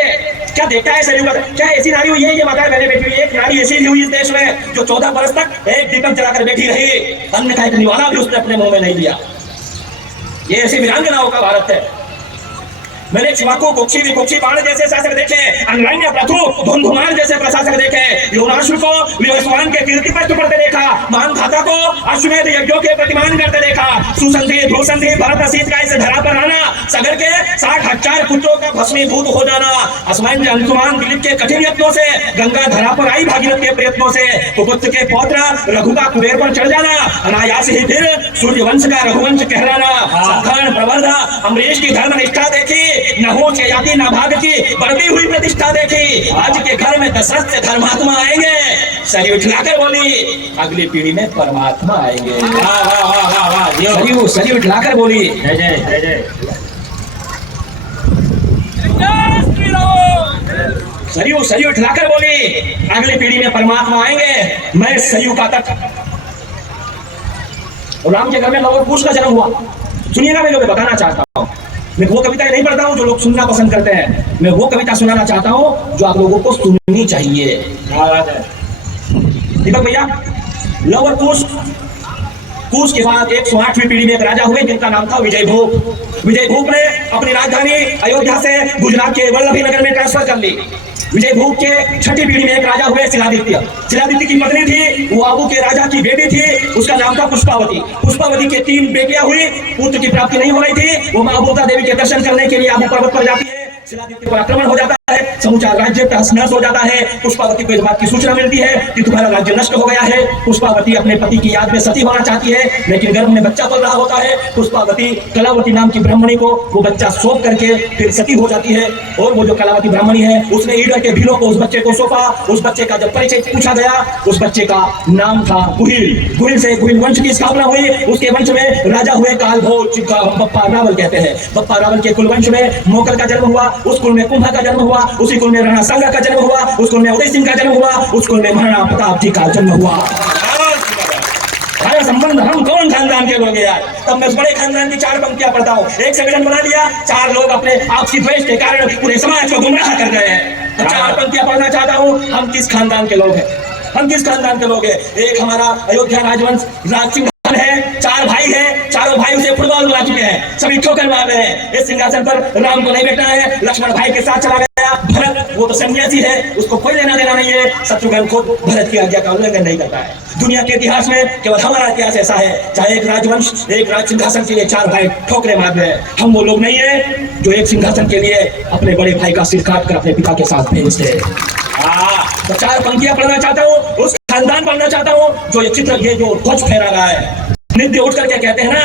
क्या देखता है सरयू का? क्या ऐसी नारी हुई है, ये माता बहने बैठी हुई, एक नारी ऐसी हुई इस देश में जो 14 बरस तक एक दीपक जलाकर बैठी रही, अन्न का एक निवाला भी उसने अपने मुंह में नहीं लिया। ये ऐसी वीरांगनाओं का भारत है। मैंने क्षुवाकु कुक्षी विकुक्षी बाण जैसे शासक देखे, अन्य प्रथु धुंधुमार जैसे प्रशासक देखे, योनाशु को विवस्वान के कीर्ति पत्र पढ़ते देखा, मान खाता को अश्वमेध यज्ञों के प्रतिमान करते देखा, सुसंधि भूसंधि भरत असीत का इस धरा पर आना, सगर के 60,000 पुत्रों का भस्मीभूत हो जाना, असमान अंशुमान दिलीप के कठिन यत्नों से गंगा धरा पर आई भागीरथ के प्रयत्नों से, कुपुत्र के पौत्र रघु का कुबेर पर चढ़ जाना, अनायास ही फिर सूर्यवंश का रघुवंश कहलाना, सखान प्रवर्धा अमरीश की धर्म निष्ठा देखी, न हो जाति न भाग की बढ़ती हुई प्रतिष्ठा देखी, आज के घर में दशरथ से धर्मात्मा आएंगे, सरयू उठलाकर बोली अगली पीढ़ी में परमात्मा आएंगे। वाह वाह वाह वाह वाह, सरयू उठलाकर बोली जय जय जय जय, सरयू उठलाकर बोली अगली पीढ़ी में परमात्मा आएंगे, मैं सरयू का तट। और राम के घर में लव कुश का जन्म हुआ। सुनिएगा, मैं लोगों को बताना चाहता हूँ, मैं वो कविताएं नहीं पढ़ता हूँ जो लोग सुनना पसंद करते हैं, मैं वो कविता सुनाना चाहता हूँ जो आप लोगों को सुननी चाहिए। दीपक भैया, लव और कुश, कुश के बाद 108वीं पीढ़ी में एक राजा हुए जिनका नाम था विजयभूप। विजयभूप ने अपनी राजधानी अयोध्या से गुजरात के वल्लभी नगर में ट्रांसफर कर ली। विजयभूप के 6ठी पीढ़ी में एक राजा हुए शिलादित्य। शिलादित्य की पत्नी थी, वो आबू के राजा की बेटी थी, उसका नाम था पुष्पावती। पुष्पावती के 3 बेटियां हुई, पुत्र की प्राप्ति नहीं हो रही थी, वो मां भूता देवी के दर्शन करने के लिए आबू पर्वत पर जाती है, शिलादित्य पर आक्रमण हो जाता है, समूचा राज्य तहस नहस हो जाता है। पुष्पावती को इस बात की सूचना मिलती है कि तुम्हारा राज्य नष्ट हो गया है। पुष्पावती अपने पति की याद में सती होना चाहती है, लेकिन गर्भ में बच्चा पल रहा होता है। पुष्पावती कलावती नाम की ब्राह्मणी को वो बच्चा सौंप करके फिर सती हो जाती है, और वो जो कलावती ब्राह्मणी है उसने ईडर के भीलों को उस बच्चे को सौंपा। उस बच्चे का जब परिचय पूछा गया, उस बच्चे का नाम था गुहिल। गुहिल से गुहिल वंश की स्थापना हुई। उसके वंश में राजा हुए कालभोज, जिनका बप्पा रावल कहते हैं। बप्पा रावल के कुलवंश में मोकल का जन्म हुआ, उस कुल में कुंभा का जन्म हुआ, उसी कुल में राणा सांगा का जन्म हुआ, उस कुल में उदय सिंह का जन्म हुआ, उस कुल में महाराणा प्रताप जी का जन्म हुआ। हमारा संबंध हम कौन खानदान के लोग यार? तब मैं बड़े खानदान की 4 पंक्तियां पढ़ता हूँ। एक संगठन बना दिया, 4 लोग अपने आपसी द्वेष के कारण पूरे समाज को गुमराह कर रहे हैं। तो 4 पंक्तियां पढ़ना चाहता हूँ। हम किस खानदान के लोग हैं? हम किस खानदान के लोग हैं? एक हमारा अयोध्या राजवंश राज सिंह है, 4 भाई हैं, चारों भाई उसे फुटबॉल बुला चुके हैं, सभी ठोकर मार रहे हैं। इस सिंहासन पर राम को नहीं बैठना है, लक्ष्मण भाई के साथ चला गया। भरत वो तो सन्यासी है, उसको कोई लेना देना नहीं है। शत्रुघ्न खुद भरत की आज्ञा का उल्लंघन नहीं करता है। दुनिया के इतिहास में केवल हमारा इतिहास ऐसा है, चाहे एक राजवंश एक राज सिंहासन के लिए 4 भाई ठोकरे मार रहे हैं। हम वो लोग नहीं है जो एक सिंहासन के लिए अपने बड़े भाई का सिर काट कर अपने पिता के साथ भेजते हैं। तो 4 पंक्तियां पढ़ना चाहता हूँ, उस खानदान पढ़ना चाहता हूँ जो ये चित्र, ये जो ध्वज फहरा रहा है। नित्य उठ करके कहते हैं ना,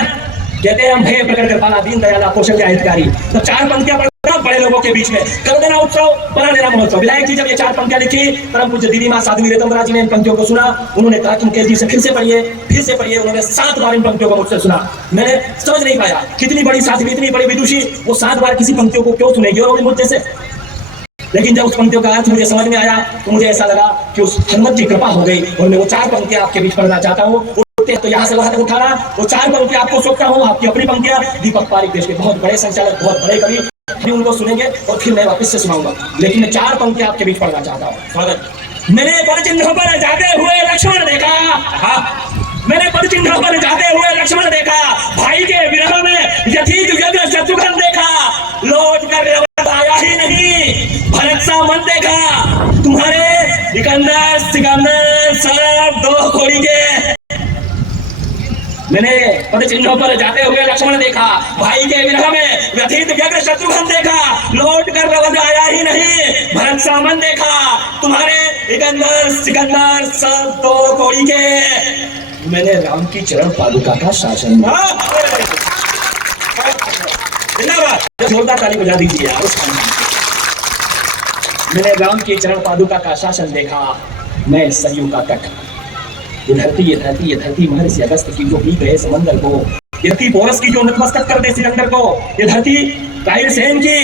कहते हैं हम भय प्रकट कर पाला दीन दयाला कौशल्या हितकारी। तो 4 पंक्तियां पढ़ना बड़े लोगों के बीच में कर देना उत्सव, बना देना महोत्सव। विधायक जी जब ये 4 पंक्तियां लिखी, परम पूज्य दीदी मां साध्वी रेतंबरा जी ने इन पंक्तियों को सुना। उन्होंने कहा कि मुकेश जी से फिर से पढ़िए। उन्होंने 7 बार इन पंक्तियों को मुझसे सुना। मैंने समझ नहीं पाया, कितनी बड़ी साध्वी, इतनी बड़ी विदुषी, वो 7 बार किसी पंक्तियों को क्यों सुनेगी और मुझसे से। लेकिन जब उस पंक्तियों का अर्थ मुझे समझ में आया तो मुझे ऐसा लगा कि उस हनुमत की कृपा हो गई, और मैं वो 4 पंक्तियां आपके बीच पढ़ना चाहता हूँ। तो यहाँ से वहां तक उठाना, वो 4 पंक्तियां आपको सौंपता हूँ, आपकी अपनी पंक्तियां। दीपक पारिक देश के बहुत बड़े संचालक, बहुत बड़े कवि। फिर उनको सुनेंगे और फिर मैं वापस से सुनाऊंगा, लेकिन मैं 4 पंक्तियां आपके बीच पढ़ना चाहता हूँ। स्वागत। मैंने पद चिन्हों पर जाते हुए लक्ष्मण देखा, मैंने पद चिन्हों पर जाते हुए लक्ष्मण देखा, भाई के विरह में यथीत व्यग्र शत्रुघ्न देखा, लौट कर रवत आया ही नहीं भरत सा मन देखा, तुम्हारे सिकंदर सिकंदर सब 2 कोड़ी के। मैंने पद चिन्हों पर जाते हुए लक्ष्मण देखा, भाई के विरह में व्यथित व्यग्र शत्रुघ्न देखा, लौट कर रवत आया ही नहीं भरत सा मन देखा, तुम्हारे सिकंदर सिकंदर सब 2 कोड़ी के। मैंने राम की चरण पादुका का शासन, जोरदार ताली बजा दीजिए यार। मैंने राम की चरण पादुका का शासन देखा, मैं सरयू का तट, ये धरती महर्षि अगस्त की जो पी गए समंदर को, ये धरती पोरस की जो नतमस्तक कर दे सिकंदर को, ये धरती कायर सेन की,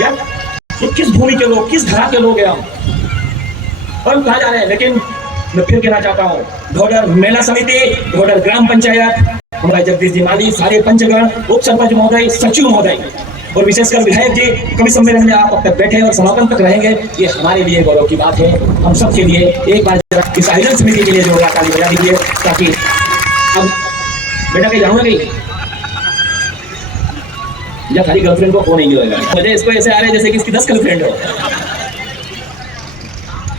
ये किस भूमि के लोग, किस धरा के लोग हैं हम, और कहा जा रहे हैं। लेकिन मैं फिर कहना चाहता हूँ, ढोडर मेला समिति, ढोडर ग्राम पंचायत, हमारा जगदीश जी माली, सारे पंचगण, उप सरपंच महोदय, सचिव महोदय और विशेषकर विधायक जी, कवि सम्मेलन में आप अब तक बैठे और समापन तक रहेंगे, ये हमारे लिए गौरव की बात है। हम सब के लिए एक बार इस आयोजन समिति के लिए जोरदार ताली बजा दीजिए, ताकि अब बेटा कहीं जाऊंगा कहीं या खाली गर्लफ्रेंड को फोन नहीं होगा, मुझे इसको ऐसे आ रहे जैसे कि इसकी 10 गर्लफ्रेंड हो।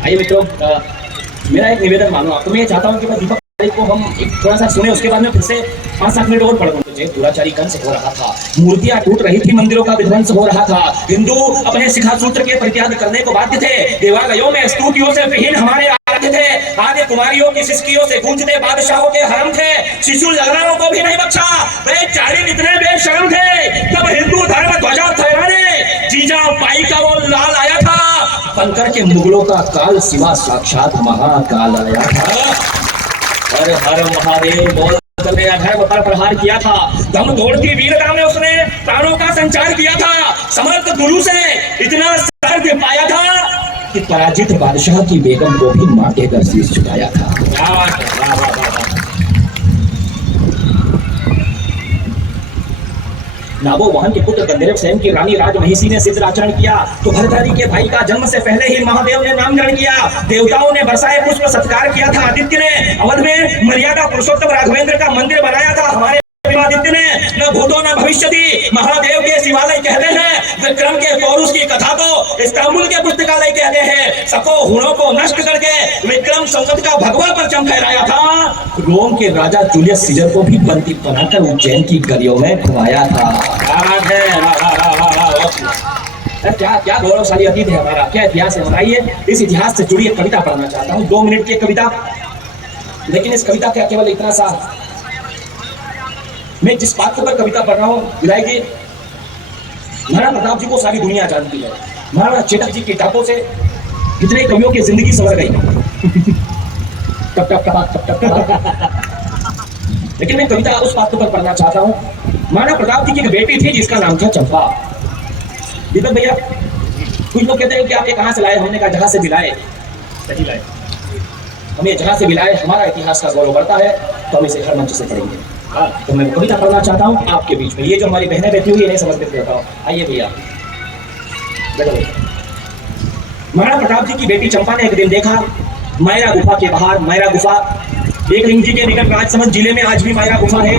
आइए मित्रों, मेरा एक निवेदन मानो आपको, मैं चाहता हूँ कि मैं दीपक को हम एक थोड़ा सा सुने, उसके बाद में फिर से 5-7 मिनट और पढ़ूं। दुराचारी कंस हो रहा था, मूर्तियां टूट रही थी, मंदिरों का विध्वंस हो रहा था, हिंदू अपने शिखा सूत्र के परित्याग करने को बाध्य थे, देवालयों में स्तुतियों से विहीन हमारे आराध्य थे, आदि कुमारियों की सिसकियों से गूंजते बादशाहों के हरम थे, शिशु लड़ाओं को भी नहीं बख्शा, वे चारिन इतने बेशर्म थे, तब हिंदू धर्म ध्वजा फहराने जीजा बाई का वो लाल आया था, बनकर के मुगलों का काल सिवा साक्षात महाकाल आया था। हर हर महादेव बोल धर्म पर प्रहार किया था, दम तोड़ की वीरता में उसने प्राणों का संचार किया था, समर्थ गुरु से इतना सर्ग पाया था कि पराजित बादशाह की बेगम को भी मां के कर शीश झुकाया था। नाबो वहन के पुत्र गंधर्व सेन की रानी राजमहिषी ने सिद्ध आचरण किया, तो भरतहरि के भाई का जन्म से पहले ही महादेव ने नामकरण किया, देवताओं ने बरसाए पुष्प सत्कार किया था, आदित्य ने अवध में मर्यादा पुरुषोत्तम राघवेंद्र का मंदिर बनाया था, हमारे आदित्य ने न भूतो न भविष्यति महादेव के शिवालय कहते हैं, विक्रम के पौरुष की कथा को इस्तांबुल के पुस्तकालय कहते हैं, सको हुणों को नष्ट करके विक्रम संकट का भगवा परचम फहराया था, रोम के राजा जूलियस सीजर को भी बंदी बनाकर उज्जैन की गलियों में घुमाया था। क्या क्या गौरवशाली अतीत है हमारा, क्या इतिहास है। बताइए, इस इतिहास से जुड़ी एक कविता पढ़ना चाहता हूँ, 2 मिनट की एक कविता, लेकिन इस कविता का केवल इतना सा, मैं जिस बात पर कविता पढ़ रहा हूँ, विधायक जी, महाराणा प्रताप जी को सारी दुनिया जानती है, महाराणा चेतक जी की टापों से कितने कवियों की जिंदगी संवर गई। टप टप टप टप टप। लेकिन मैं कविता उस बात पर पढ़ना चाहता हूँ, महाराणा प्रताप जी की एक बेटी थी जिसका नाम था चंपा। दीपक भैया, कुछ लोग कहते हैं कि आप ये कहाँ से लाए, हमने कहा जहां से भी लाए, सही लाए, हमें जहां से भी लाए, हमारा इतिहास का गौरव बढ़ता है, तो हम इसे हर मंच से पढ़ेंगे। तो मैं कविता पढ़ना चाहता हूँ आपके बीच में, ये जो हमारी बहनें बैठी हुई है इन्हें समर्पित करता हूँ। आइए भैया, महाराणा प्रताप जी की बेटी चंपा ने एक दिन देखा, मायरा गुफा के बाहर, मायरा गुफा एक लिंग जी के निकट राजसमंद जिले में आज भी मायरा गुफा है,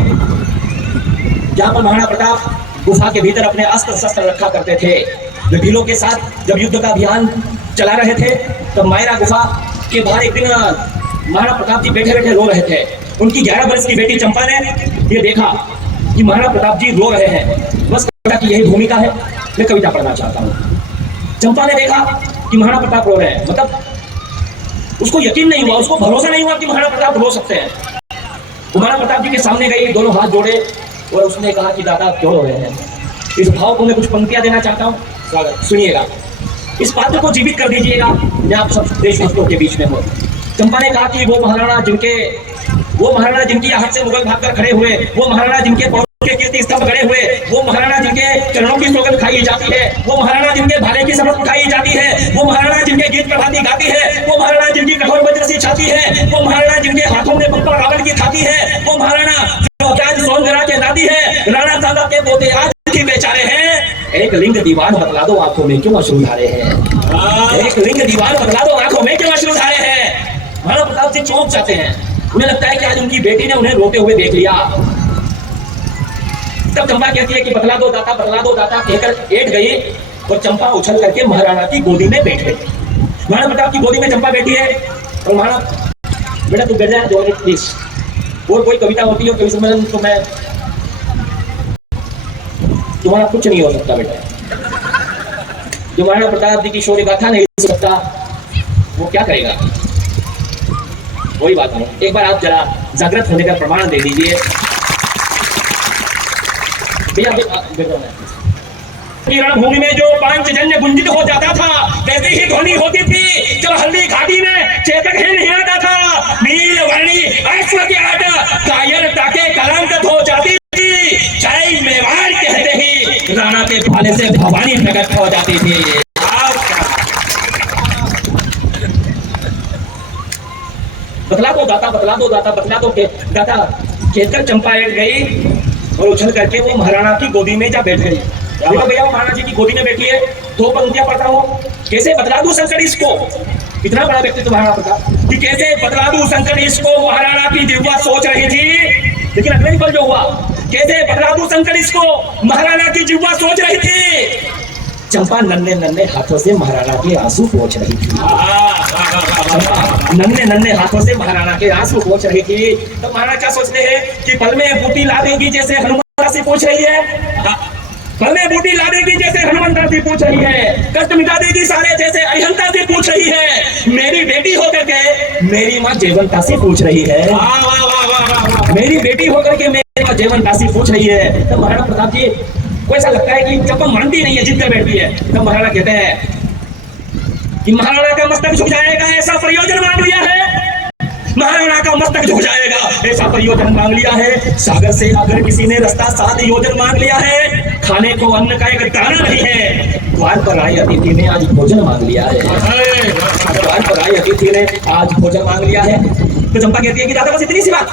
जहाँ पर महाराणा प्रताप गुफा के भीतर अपने अस्त्र शस्त्र रखा करते थे। वे भीलों के साथ जब युद्ध का अभियान चला रहे थे, तब मायरा गुफा के बाहर एक दिन महाराणा प्रताप जी बैठे बैठे रो रहे थे। उनकी 11 वर्ष की बेटी चंपा ने ये देखा कि महाराणा प्रताप जी रो रहे हैं, बस कविता की यही भूमिका है, मैं कविता पढ़ना चाहता हूँ। चंपा ने देखा कि महाराणा प्रताप रो रहे हैं, मतलब उसको यकीन नहीं हुआ, उसको भरोसा नहीं हुआ कि महाराणा प्रताप रो सकते हैं। तो महाराणा प्रताप जी के सामने गई, दोनों हाथ जोड़े और उसने कहा कि दादा क्यों रो रहे हैं। इस भाव को मैं कुछ पंक्तियां देना चाहता हूँ, सुनिएगा, इस पात्र को जीवित कर दीजिएगा, मैं आप सब देशभक्तों के बीच में हूँ। चंपा ने कहा कि वो महाराणा जिनकी आहट से मुगल भागकर खड़े हुए, वो महाराणा जिनके के कीर्ति स्तंभ गड़े हुए, वो महाराणा जिनके चरणों की सौगंध खाई जाती है, वो महाराणा जिनके भाले की शपथ उठाई जाती है, वो महाराणा जिनके गीत प्रभाती गाती है, वो महाराणा जिनकी कठोर वज्र सी छाती है, वो महाराणा जिनके हाथों में पप्पा रावण की थाती है, वो महाराणा जो ज्ञान सौंदर्य के दादी है, राणा साहब के पोते आज भी बेचारे हैं। एक लिंग दीवार बतला दो आंखों में क्यों अश्रु धारे हैं। एक लिंग दीवार बतला दो आंखों में क्यों अश्रु धारे हैं। महाराणा प्रताप जी चौंक जाते हैं। उन्हें लगता है कि आज उनकी बेटी ने उन्हें रोते हुए देख लिया। तब चंपा कहती है कि बतला दो दाता कहकर एट गई और चंपा उछल करके महाराणा की गोदी में बैठ गई। महाराणा प्रताप की गोदी में चंपा बैठी है और महाराणा बेटा तू बैठ जाए 2 मिनट प्लीज। और कोई कविता होती है कवि सम्मेलन तो मैं तुम्हारा कुछ नहीं हो सकता बेटा। जो महाराणा प्रताप जी की शौर्य गाथा नहीं हो सकता वो क्या करेगा। वही बात है। एक बार आप जरा जागृत होने का प्रमाण दे दीजिए भैया। रणभूमि में जो पांचजन्य गुंजित हो जाता था वैसे ही ध्वनि होती थी जब हल्दी घाटी में चेतक ही नहीं आता था। नील वर्णी अश्व की आट कायरता के कलंकित हो जाती थी। जय मेवाड़ कहते ही राणा के भाले से भवानी प्रकट हो जाती थी। बतला दो दाता कहकर चंपा एट गई और उछल करके वो महाराणा की गोदी में जा बैठ गई। भैया महाराणा जी की गोदी में बैठी है 2 पंक्तियां पढ़ता हूँ। कैसे बतला दूं संकट इसको। इतना बड़ा व्यक्तित्व महाराणा प्रताप कि कैसे बतला दूं संकट इसको महाराणा की जिह्वा सोच रही थी। लेकिन अगले पल जो हुआ कैसे बतला दूं संकट इसको महाराणा की जिह्वा सोच रही थी। चंपा नन्हे हाथों से महाराणा के आंसू पोंछ रही थी। नन्हे हाथों से महाराणा के आंसू पोंछ रही थी। तो महाराणा क्या सोचते हैं कि पल में बूटी ला देगी जैसे हनुमान से पूछ रही है। पल में बूटी ला देगी जैसे हनुमंता से पूछ रही है। कष्ट मिटा देगी सारे जैसे अहिंसा से पूछ रही है। मेरी बेटी होकर के मेरी माँ जयवंता से पूछ रही है। मेरी बेटी होकर के मेरी माँ जयवंता से पूछ रही है। तो महाराणा प्रताप जी को ऐसा लगता है कि जब मानती नहीं है जिद कर बैठती है तब महाराणा कहते हैं कि महाराणा का मस्तक झुक जाएगा ऐसा प्रयोजन मांग लिया है। महाराणा का मस्तक झुक जाएगा ऐसा प्रयोजन मांग लिया है। सागर से अगर किसी ने रास्ता 7 योजन मांग लिया है। खाने को अन्न का एक दाना नहीं है। द्वार पर आए अतिथि ने आज भोजन मांग लिया है। द्वार पर आए अतिथि ने आज भोजन मांग लिया है। तो चंपा कहती है कि दादा बस इतनी सी बात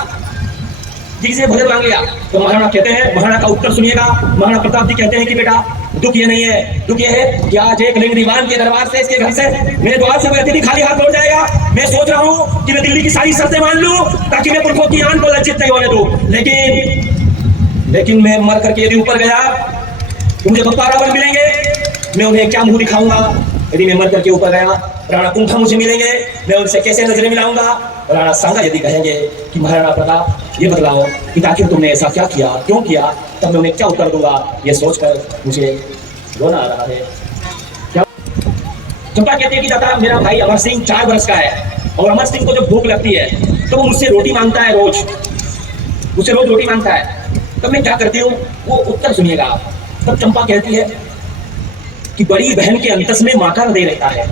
जिसे भोजन मांग लिया। तो महाराणा कहते हैं महाराणा का उत्तर सुनिएगा। महाराणा प्रताप जी कहते हैं कि बेटा दुख ये नहीं है। दुख ये है कि आज एक लिंग दीवान के दरबार से इसके घर से मेरे द्वार से अतिथि खाली हाथ लौट जाएगा। मैं सोच रहा हूँ कि मैं दिल्ली की सारी शर्तें मान लूं ताकि मैं पुरखों की आन को लज्जित नहीं होने दूं। लेकिन मैं मर करके यदि ऊपर गया तो मुझे भक्ता रावण मिलेंगे। मैं उन्हें क्या मुंह दिखाऊंगा। यदि मैं मर करके ऊपर गया राणा कुंठा मुझे मिलेंगे। मैं उनसे कैसे नजरें मिलाऊंगा। राणा सांगा यदि कहेंगे कि महाराणा प्रताप ये बतलाओ कि आखिर तुमने ऐसा क्या किया क्यों किया तब मैं उन्हें क्या उत्तर दूंगा। ये सोचकर मुझे रोना आ रहा है। क्या चंपा कहती है कि दादा मेरा भाई अमर सिंह 4 वर्ष का है और अमर सिंह को जब भूख लगती है तो वो मुझसे रोटी मांगता है। मुझसे रोज रोटी मांगता है। तब मैं क्या करती हूँ वो उत्तर सुनिएगा। तब चंपा कहती है कि बड़ी बहन के अंतस में माँ का हृदय रहता है।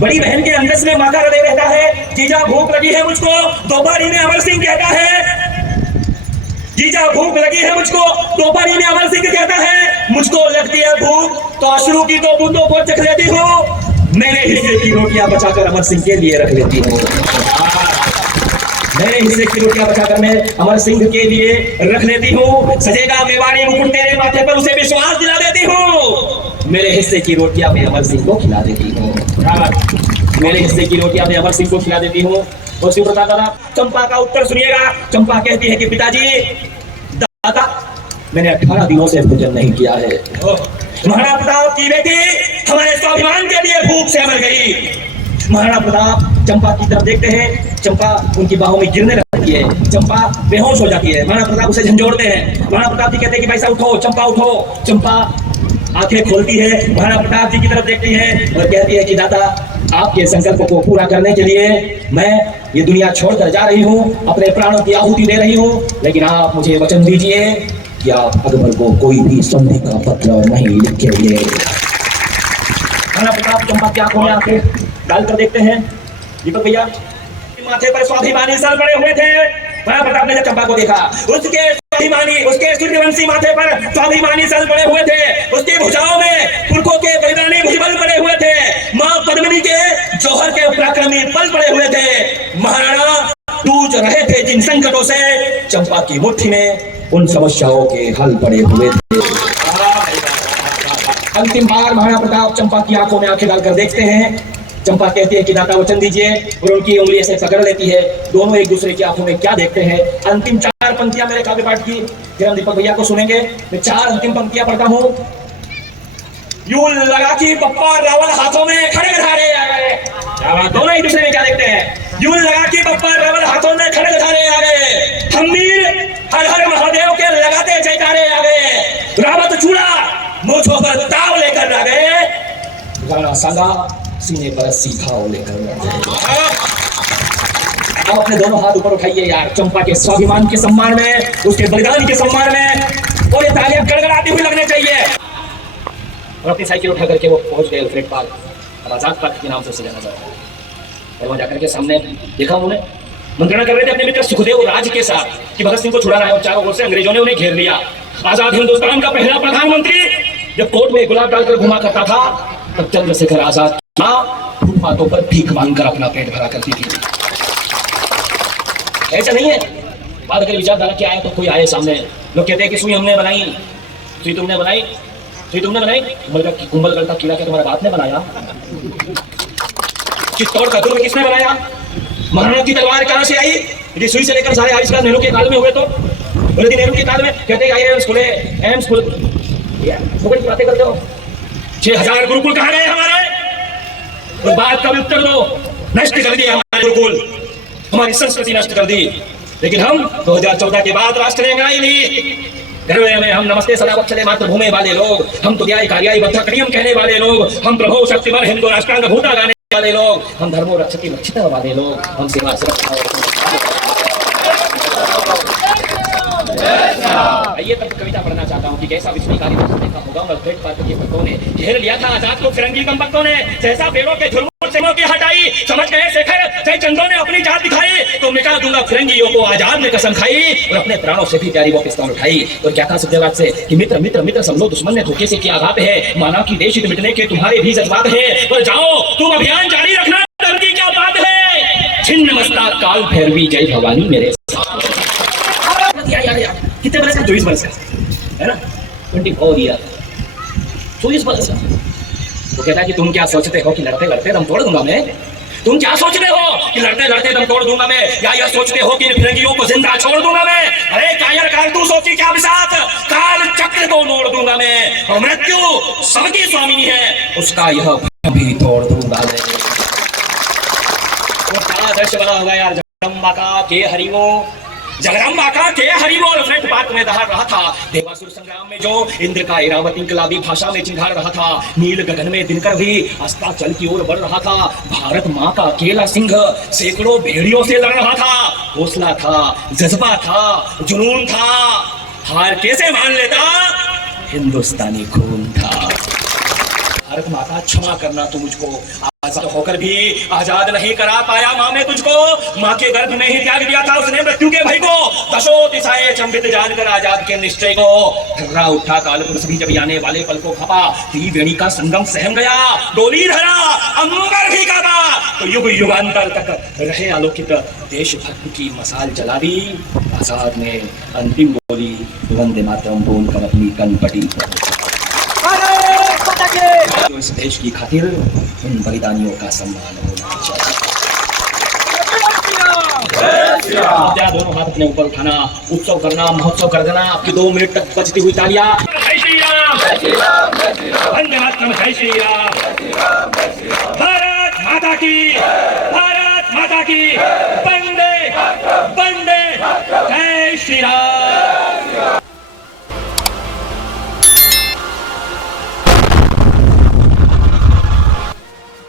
बड़ी बहन के अंदर में माँ का हृदय रहता है। जीजा भूख लगी है मुझको दोपहरी में अमर सिंह कहता है। जीजा भूख लगी है मुझको दोपहरी में अमर सिंह कहता है। मुझको लगती है भूख तो अश्रु की 2 बूंदों को चख लेती हूँ। मेरे हिस्से की रोटियां बचाकर अमर सिंह के लिए रख लेती हूँ। मेरे हिस्से की रोटियां बचाकर मैं अमर सिंह के लिए रख लेती हूँ। सजेगा मेवाड़ी मुकुट तेरे माथे पर उसे विश्वास दिला देती हूँ। मेरे हिस्से की रोटियां मैं अमर सिंह को खिला देती हूँ। मेरे हिस्से की रोटियां मैं अमर सिंह को खिला देती हूँ। और शिव प्रताप दादा चंपा का उत्तर सुनिएगा। चंपा कहती है कि पिताजी दादा मैंने 18 दिनों से भोजन नहीं किया है। महाराणा प्रताप की बेटी हमारे स्वाभिमान के लिए भूख से मर गई। महाराणा प्रताप चंपा की तरफ देखते हैं। चंपा उनकी बाहों में गिरने लगती है। चंपा बेहोश हो जाती है। महाराणा प्रताप उसे झंझोड़ते हैं। महाराणा प्रताप जी कहते हैं कि भाई साहब उठो चंपा उठो। चंपा आंखें खोलती है महाराणा प्रताप जी की तरफ देखती है और कहती है कि दादा आपके संकल्प को पूरा करने के लिए मैं ये दुनिया छोड़कर जा रही हूँ। अपने प्राणों की आहुति दे रही हूँ। लेकिन आप मुझे वचन दीजिए कि आप अकबर को कोई भी संधि का पत्र नहीं लिखेंगे। महाराणा प्रताप चंपा की आंखों में आंखें डालकर देखते हैं। दीपक भैया माथे पर स्वाभिमानी सर पड़े हुए थे। महाराणा प्रताप ने जब चंपा को देखा उसके स्वाभिमानी उसके सूर्यवंशी माथे पर स्वाभिमानी सर पड़े हुए थे। उसकी भुजाओं में पुरखों के बलिदानी भुजबल पड़े हुए थे। मां पद्मिनी के जौहर के पराक्रमी पल पड़े हुए थे। महाराणा जूझ रहे थे जिन संकटों से चंपा की मुट्ठी में उन समस्याओं के हल पड़े हुए थे। अंतिम बार महाराणा प्रताप चंपा की आंखों में आंखें डालकर देखते हैं। चंपा कहती है कि दाता वचन दीजिए, और उनकी उंगली ऐसे पकड़ लेती है। दोनों एक दूसरे की आंखों में क्या देखते हैं। अंतिम 4 पंक्तियां मेरे काव्य पाठ की, फिर हम दीपक भैया को सुनेंगे। मैं 4 अंतिम पंक्तियां पढ़ता हूं। यूं लगा कि पप्पा रावण हाथों में खड़ग धारे आ गए। दोनों एक दूसरे में क्या देखते हैं। यूं लगा कि पप्पा रावण हाथों में खड़ग धारे आ गए। हम वीर हर हर महादेव के लगाते जयकारे आ गए। रावत चूड़ा मोछों पर ताव लेकर आ गए। राणा सागा सीने पर सीखा लेकर आप अपने दोनों हाथ ऊपर उठाइए यार, चंपा के स्वाभिमान के सम्मान में, उसके बलिदान के सम्मान में, और ये तालियां गड़गड़ाती हुई लगने चाहिए। और अपनी साइकिल उठा करके वो पहुंच गए अल्फ्रेड पार्क, और आजाद पार्क के नाम से उसे जाना जाता है। और वहां जाकर के सामने देखा उन्होंने मंत्रणा कर रहे थे अपने मित्र सुखदेव राज के साथ कि भगत सिंह को छुड़ाना है, और चारों ओर से अंग्रेजों ने उन्हें घेर लिया। आजाद हिंदुस्तान का पहला प्रधानमंत्री जब कोर्ट में गुलाब डालकर घुमा करता था, तब चंद्रशेखर आजाद फुटपाथों पर भीख मांगकर अपना पेट भरा करती थी। ऐसा नहीं है। बात अगर विचारधारा क्या है तो कोई आए सामने, लोग कहते हैं कि सुई हमने बनाई, सुई तुमने बनाई, सुई तुमने बनाई, कुंभलगढ़ का किला क्या तुम्हारे बाप ने बनाया? चित्तौड़ का दुर्ग किसने बनाया? महाराणा की तलवार कहां से आई? यदि सुई से लेकर सारे आविष्कार नेहरू के काल में हुए तो नेहरू के काल में कहते हैं एम्स खुले, एम्स खुले, की बातें करते हो। 6000 गुरुकुल कहां गए हमारे? उस बात का भी उत्तर दो। नष्ट कर दिया हमारे गुरुकुल, हमारी संस्कृति नष्ट कर दी। लेकिन हम 2014 के बाद राष्ट्र ने अंगड़ाई ली। घर में हम नमस्ते सदा वत्सले मातृभूमि वाले लोग, हम तुर्याय कार्याय बद्धक्रियम कहने वाले लोग, हम प्रभो शक्तिमान हिंदू राष्ट्रांग भूता गाने वाले लोग, हम धर्मो रक्षति रक्षिता वाले लोग, हम सेवा ये तब कविता पढ़ना चाहता हूँ कि कैसा विस्मयकारी देखा होगा अल्फ्रेड पार्क के भक्तों ने घेर लिया था आजाद को फिरंगी कम भक्तों ने, जैसा पेड़ों के झुरमुट से की हटाई। समझ गए शेखर, चाहे चंदों ने अपनी जात दिखाई तो मिटा दूंगा फिरंगियों को, आजाद ने कसम खाई और अपने प्राणों से भी प्यारी वो पिस्तौल उठाई। और क्या था सुखदेव से कि मित्र मित्र मित्र सब लोग दुश्मन ने धोखे से किया आघात है, माना कि देश हित मिटने के तुम्हारे भी जज्बात है, पर जाओ तुम अभियान जारी रखना, डर की क्या बात है। छिन्न मस्ता काल भैरवी जय भवानी मेरे कितने बरस का? 24 बरस का है ना, 24 ईयर, 24 बरस का। वो कहता है कि तुम क्या सोचते हो कि लड़ते लड़ते दम तोड़ दूंगा मैं? तुम क्या सोचते हो कि लड़ते लड़ते दम तोड़ दूंगा मैं, या यह सोचते हो कि फिरंगियों को जिंदा छोड़ दूंगा मैं? अरे कायर काल तू सोची क्या विसात, काल चक्र को मोड़ दूंगा मैं, और मृत्यु सबकी स्वामिनी है, उसका यह भी तोड़ दूंगा मैं। वो क्या दृश्य बना होगा यार, जगदम्बा का के हरिवो, जगदम्बा का के हरिवो अल्फ्रेड पार्क में दहाड़ रहा था। देवासुर संग्राम में जो इंद्र का ऐरावत इंकलाबी भाषा में चिंघाड़ रहा था, नील गगन में दिनकर भी अस्ताचल की ओर बढ़ रहा था। भारत माँ का अकेला सिंह सैकड़ों भेड़ियों से लड़ रहा था। हौसला था, जज्बा था, जुनून था, हार कैसे मान लेता? हिंदुस्तानी खून था। भारत माता क्षमा करना तू मुझको, आजाद होकर भी आजाद नहीं करा पाया माँ में तुझको। माँ के गर्भ में ही त्याग दिया था उसने मृत्यु के भय को, दशो दिशाएं चंबित जानकर आजाद के निश्चय को। धर्रा उठा काल पुरुष भी जब आने वाले पल को खपा, त्रिवेणी का संगम सहम गया, डोली धरा अंबर भी काबा, तो युग युगांतर तक रहे आलोकित देशभक्त की मसाल जला दी। आजाद ने अंतिम बोली वंदे मातरम बोलकर अपनी कनपटी तो इस देश की खातिर उन बलिदानियों का सम्मान होना चाहिए। दोनों हाथ अपने ऊपर उठाना, उत्सव करना, महोत्सव कर देना। आपकी 2 मिनट तक बजती हुई तालियां। जय श्री राम, वंदे मातरम, जय श्री राम, भारत माता की, भारत माता की, वंदे